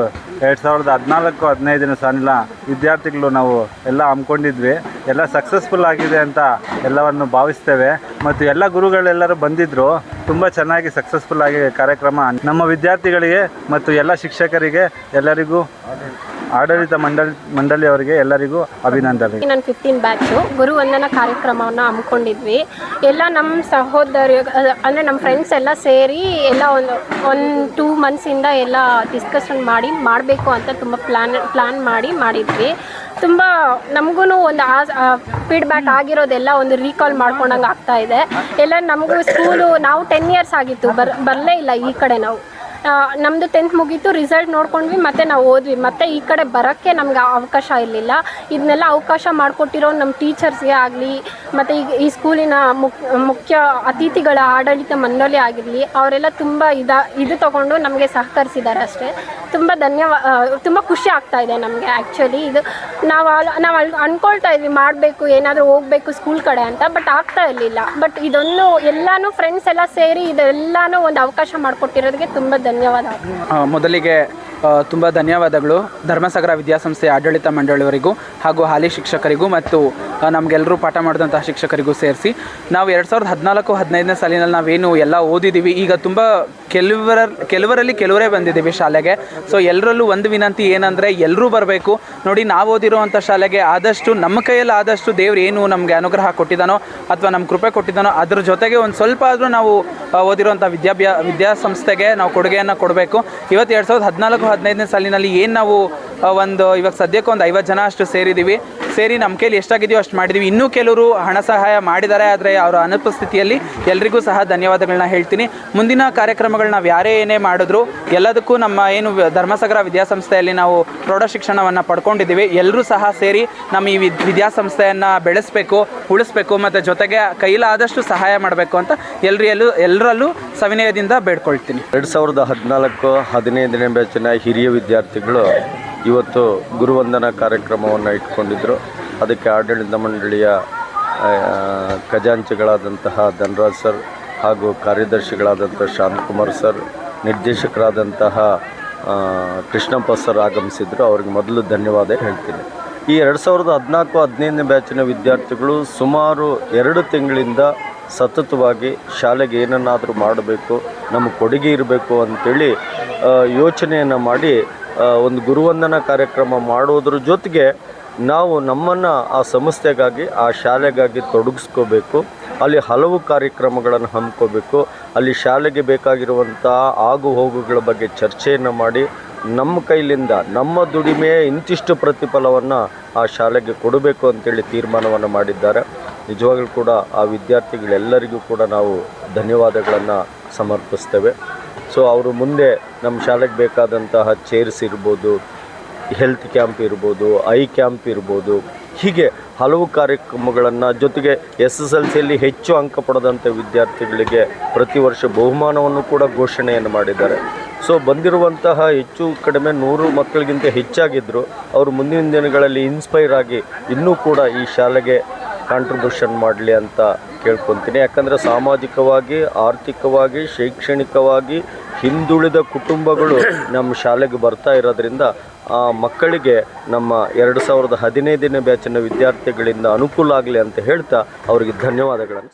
2014-15 ಸಾಲಿನ ವಿದ್ಯಾರ್ಥಿಗಳು ನಾವು ಎಲ್ಲ ಹಮ್ಮಿಕೊಂಡಿದ್ವಿ. ಎಲ್ಲ ಸಕ್ಸಸ್ಫುಲ್ ಆಗಿದೆ ಅಂತ ಎಲ್ಲವನ್ನು ಭಾವಿಸ್ತೇವೆ. ಮತ್ತು ಎಲ್ಲ ಗುರುಗಳೆಲ್ಲರೂ ಬಂದಿದ್ದರು. ತುಂಬ ಚೆನ್ನಾಗಿ ಸಕ್ಸಸ್ಫುಲ್ ಆಗಿ ಕಾರ್ಯಕ್ರಮ ನಮ್ಮ ವಿದ್ಯಾರ್ಥಿಗಳಿಗೆ ಮತ್ತು ಎಲ್ಲ ಶಿಕ್ಷಕರಿಗೆ ಎಲ್ಲರಿಗೂ ಆಡಳಿತ ಮಂಡಳಿಯವರಿಗೆ ಎಲ್ಲರಿಗೂ ಅಭಿನಂದನೆ. ನಾನು 15 ಬ್ಯಾಚು ಗುರುವಂದನಾ ಕಾರ್ಯಕ್ರಮವನ್ನು ಹಮ್ಮಿಕೊಂಡಿದ್ವಿ. ಎಲ್ಲ ನಮ್ಮ ಸಹೋದರಿ ಅಂದರೆ ನಮ್ಮ ಫ್ರೆಂಡ್ಸ್ ಎಲ್ಲ ಸೇರಿ ಎಲ್ಲ ಒಂದು 2 ಮಂತ್ಸಿಂದ ಎಲ್ಲ ಡಿಸ್ಕಷನ್ ಮಾಡಬೇಕು ಅಂತ ತುಂಬ ಪ್ಲ್ಯಾನ್ ಮಾಡಿದ್ವಿ. ತುಂಬ ನಮಗೂ ಒಂದು ಫೀಡ್ಬ್ಯಾಕ್ ಆಗಿರೋದೆಲ್ಲ ಒಂದು ರೀಕಾಲ್ ಮಾಡ್ಕೊಂಡಂಗೆ ಆಗ್ತಾ ಇದೆ. ಎಲ್ಲ ನಮಗೂ ಸ್ಕೂಲು ನಾವು 10 ಇಯರ್ಸ್ ಆಗಿತ್ತು, ಬರಲೇ ಇಲ್ಲ ಈ ಕಡೆ. ನಾವು ನಮ್ಮದು 10th ಮುಗೀತು, ರಿಸಲ್ಟ್ ನೋಡ್ಕೊಂಡ್ವಿ, ಮತ್ತು ನಾವು ಓದ್ವಿ. ಮತ್ತು ಈ ಕಡೆ ಬರೋಕ್ಕೆ ನಮ್ಗೆ ಅವಕಾಶ ಇರಲಿಲ್ಲ. ಇದನ್ನೆಲ್ಲ ಅವಕಾಶ ಮಾಡಿಕೊಟ್ಟಿರೋ ನಮ್ಮ ಟೀಚರ್ಸ್ಗೆ ಆಗಲಿ, ಮತ್ತು ಈಗ ಈ ಸ್ಕೂಲಿನ ಮುಖ್ಯ ಅತಿಥಿಗಳ ಆಡಳಿತ ಮಂಡಳಿ ಆಗಿರಲಿ, ಅವರೆಲ್ಲ ತುಂಬ ಇದು ತೊಗೊಂಡು ನಮಗೆ ಸಹಕರಿಸಿದ್ದಾರೆ ಅಷ್ಟೇ. ತುಂಬ ತುಂಬ ಖುಷಿ ಆಗ್ತಾ ಇದೆ ನಮಗೆ. ಆ್ಯಕ್ಚುಲಿ ಇದು ನಾವು ಅಂದ್ಕೊಳ್ತಾ ಇದ್ವಿ ಮಾಡಬೇಕು, ಏನಾದರೂ ಹೋಗಬೇಕು ಸ್ಕೂಲ್ ಕಡೆ ಅಂತ, ಬಟ್ ಆಗ್ತಾ ಇರಲಿಲ್ಲ. ಬಟ್ ಇದೊಂದು ಎಲ್ಲನೂ ಫ್ರೆಂಡ್ಸ್ ಎಲ್ಲ ಸೇರಿ ಇದೆಲ್ಲನೂ ಒಂದು ಅವಕಾಶ ಮಾಡಿಕೊಟ್ಟಿರೋದಕ್ಕೆ ತುಂಬ ಧನ್ಯವಾದ. ಮೊದಲಿಗೆ ತುಂಬ ಧನ್ಯವಾದಗಳು ಧರ್ಮಸಾಗರ ವಿದ್ಯಾಸಂಸ್ಥೆ ಆಡಳಿತ ಮಂಡಳಿಯವರಿಗೂ ಹಾಗೂ ಹಾಲಿ ಶಿಕ್ಷಕರಿಗೂ ಮತ್ತು ನಮಗೆಲ್ಲರೂ ಪಾಠ ಮಾಡಿದಂತಹ ಶಿಕ್ಷಕರಿಗೂ ಸೇರಿಸಿ ನಾವು 2014-15 ಸಾಲಿನಲ್ಲಿ ನಾವೇನು ಎಲ್ಲ ಓದಿದ್ದೀವಿ. ಈಗ ತುಂಬ ಕೆಲವರಲ್ಲಿ ಕೆಲವರೇ ಬಂದಿದ್ದೀವಿ ಶಾಲೆಗೆ. ಸೊ ಎಲ್ಲರಲ್ಲೂ ಒಂದು ವಿನಂತಿ ಏನಂದರೆ ಎಲ್ಲರೂ ಬರಬೇಕು. ನೋಡಿ, ನಾವು ಓದಿರುವಂಥ ಶಾಲೆಗೆ ಆದಷ್ಟು ನಮ್ಮ ಕೈಯಲ್ಲಿ ಆದಷ್ಟು ದೇವ್ರು ಏನು ನಮಗೆ ಅನುಗ್ರಹ ಕೊಟ್ಟಿದ್ದಾನೋ ಅಥವಾ ನಮ್ಮ ಕೃಪೆ ಕೊಟ್ಟಿದ್ದಾನೋ ಅದ್ರ ಜೊತೆಗೆ ಒಂದು ಸ್ವಲ್ಪ ಆದರೂ ನಾವು ಓದಿರುವಂಥ ವಿದ್ಯಾಸಂಸ್ಥೆಗೆ ನಾವು ಕೊಡುಗೆಯನ್ನು ಕೊಡಬೇಕು. ಇವತ್ತು 2014-15 ಸಾಲಿನಲ್ಲಿ ಏನು ನಾವು ಇವಾಗ ಸದ್ಯಕ್ಕೆ ಒಂದು 50 ಜನ ಅಷ್ಟು ಸೇರಿ ನಮ್ಮ ಕೈಲಿ ಎಷ್ಟಾಗಿದೆಯೋ ಅಷ್ಟು ಮಾಡಿದ್ದೀವಿ. ಇನ್ನೂ ಕೆಲವರು ಹಣ ಸಹಾಯ ಮಾಡಿದ್ದಾರೆ, ಆದರೆ ಅವರ ಅನುಪಸ್ಥಿತಿಯಲ್ಲಿ ಎಲ್ರಿಗೂ ಸಹ ಧನ್ಯವಾದಗಳನ್ನ ಹೇಳ್ತೀನಿ. ಮುಂದಿನ ಕಾರ್ಯಕ್ರಮಗಳು ನಾವು ಯಾರೇ ಏನೇ ಮಾಡಿದ್ರು ಎಲ್ಲದಕ್ಕೂ ನಮ್ಮ ಏನು ಧರ್ಮಸಾಗರ ವಿದ್ಯಾಸಂಸ್ಥೆಯಲ್ಲಿ ನಾವು ಪ್ರೌಢ ಶಿಕ್ಷಣವನ್ನು ಪಡ್ಕೊಂಡಿದ್ದೀವಿ. ಎಲ್ಲರೂ ಸಹ ಸೇರಿ ನಮ್ಮ ಈ ವಿದ್ಯಾಸಂಸ್ಥೆಯನ್ನು ಬೆಳೆಸಬೇಕು, ಉಳಿಸ್ಬೇಕು ಮತ್ತು ಜೊತೆಗೆ ಕೈಲಾದಷ್ಟು ಸಹಾಯ ಮಾಡಬೇಕು ಅಂತ ಎಲ್ಲರಲ್ಲೂ ಸವಿನಯದಿಂದ ಬೇಡ್ಕೊಳ್ತೀನಿ. 2014-15ನೇ ಬ್ಯಾಚಿನ ಹಿರಿಯ ವಿದ್ಯಾರ್ಥಿಗಳು ಇವತ್ತು ಗುರುವಂದನಾ ಕಾರ್ಯಕ್ರಮವನ್ನು ಇಟ್ಕೊಂಡಿದ್ದರು. ಅದಕ್ಕೆ ಆಡಳಿತ ಮಂಡಳಿಯ ಖಜಾಂಚಿಗಳಾದಂತಹ ಧನರಾಜ್ ಸರ್ ಹಾಗೂ ಕಾರ್ಯದರ್ಶಿಗಳಾದಂಥ ಶಾಂತಕುಮಾರ್ ಸರ್, ನಿರ್ದೇಶಕರಾದಂತಹ ಕೃಷ್ಣಪ್ಪ ಸರ್ ಆಗಮಿಸಿದ್ರು. ಅವ್ರಿಗೆ ಮೊದಲು ಧನ್ಯವಾದ ಹೇಳ್ತೀನಿ. ಈ 2014-15ನೇ ಬ್ಯಾಚಿನ ವಿದ್ಯಾರ್ಥಿಗಳು ಸುಮಾರು 2 ತಿಂಗಳಿಂದ ಸತತವಾಗಿ ಶಾಲೆಗೆ ಏನನ್ನಾದರೂ ಮಾಡಬೇಕು, ನಮ್ಮ ಕೊಡುಗೆ ಇರಬೇಕು ಅಂಥೇಳಿ ಯೋಚನೆಯನ್ನು ಮಾಡಿ ಒಂದು ಗುರುವಂದನಾ ಕಾರ್ಯಕ್ರಮ ಮಾಡೋದ್ರ ಜೊತೆಗೆ ನಾವು ನಮ್ಮನ್ನು ಆ ಸಂಸ್ಥೆಗಾಗಿ, ಆ ಶಾಲೆಗಾಗಿ ತೊಡಗಿಸ್ಕೋಬೇಕು. ಅಲ್ಲಿ ಹಲವು ಕಾರ್ಯಕ್ರಮಗಳನ್ನು ಹಮ್ಮಿಕೋಬೇಕು. ಅಲ್ಲಿ ಶಾಲೆಗೆ ಬೇಕಾಗಿರುವಂಥ ಆಗು ಹೋಗುಗಳ ಬಗ್ಗೆ ಚರ್ಚೆಯನ್ನು ಮಾಡಿ ನಮ್ಮ ಕೈಲಿಂದ ನಮ್ಮ ದುಡಿಮೆಯ ಇಂತಿಷ್ಟು ಪ್ರತಿಫಲವನ್ನು ಆ ಶಾಲೆಗೆ ಕೊಡಬೇಕು ಅಂತೇಳಿ ತೀರ್ಮಾನವನ್ನು ಮಾಡಿದ್ದಾರೆ. ನಿಜವಾಗ್ಲೂ ಕೂಡ ಆ ವಿದ್ಯಾರ್ಥಿಗಳೆಲ್ಲರಿಗೂ ಕೂಡ ನಾವು ಧನ್ಯವಾದಗಳನ್ನು ಸಮರ್ಪಿಸ್ತೇವೆ. ಸೊ ಅವರು ಮುಂದೆ ನಮ್ಮ ಶಾಲೆಗೆ ಬೇಕಾದಂತಹ ಚೇರ್ಸ್ ಇರ್ಬೋದು, ಹೆಲ್ತ್ ಕ್ಯಾಂಪ್ ಇರ್ಬೋದು, ಐ ಕ್ಯಾಂಪ್ ಇರ್ಬೋದು, ಹೀಗೆ ಹಲವು ಕಾರ್ಯಕ್ರಮಗಳನ್ನು, ಜೊತೆಗೆ SSLCಯಲ್ಲಿ ಹೆಚ್ಚು ಅಂಕ ಪಡೆದಂಥ ವಿದ್ಯಾರ್ಥಿಗಳಿಗೆ ಪ್ರತಿ ವರ್ಷ ಬಹುಮಾನವನ್ನು ಕೂಡ ಘೋಷಣೆಯನ್ನು ಮಾಡಿದ್ದಾರೆ. ಸೊ ಬಂದಿರುವಂತಹ ಹೆಚ್ಚು ಕಡಿಮೆ 100 ಮಕ್ಕಳಿಗಿಂತ ಹೆಚ್ಚಾಗಿದ್ದರು. ಅವರು ಮುಂದಿನ ದಿನಗಳಲ್ಲಿ ಇನ್ಸ್ಪೈರ್ ಆಗಿ ಇನ್ನೂ ಕೂಡ ಈ ಶಾಲೆಗೆ ಕಾಂಟ್ರಿಬ್ಯೂಷನ್ ಮಾಡಲಿ ಅಂತ ಕೇಳ್ಕೊತೀನಿ. ಯಾಕಂದರೆ ಸಾಮಾಜಿಕವಾಗಿ, ಆರ್ಥಿಕವಾಗಿ, ಶೈಕ್ಷಣಿಕವಾಗಿ ಹಿಂದುಳಿದ ಕುಟುಂಬಗಳು ನಮ್ಮ ಶಾಲೆಗೆ ಬರ್ತಾ ಇರೋದ್ರಿಂದ ಆ ಮಕ್ಕಳಿಗೆ ನಮ್ಮ 2015ನೇ ಬ್ಯಾಚಿನ ವಿದ್ಯಾರ್ಥಿಗಳಿಂದ ಅನುಕೂಲ ಆಗಲಿ ಅಂತ ಹೇಳ್ತಾ ಅವರಿಗೆ ಧನ್ಯವಾದಗಳನ್ನು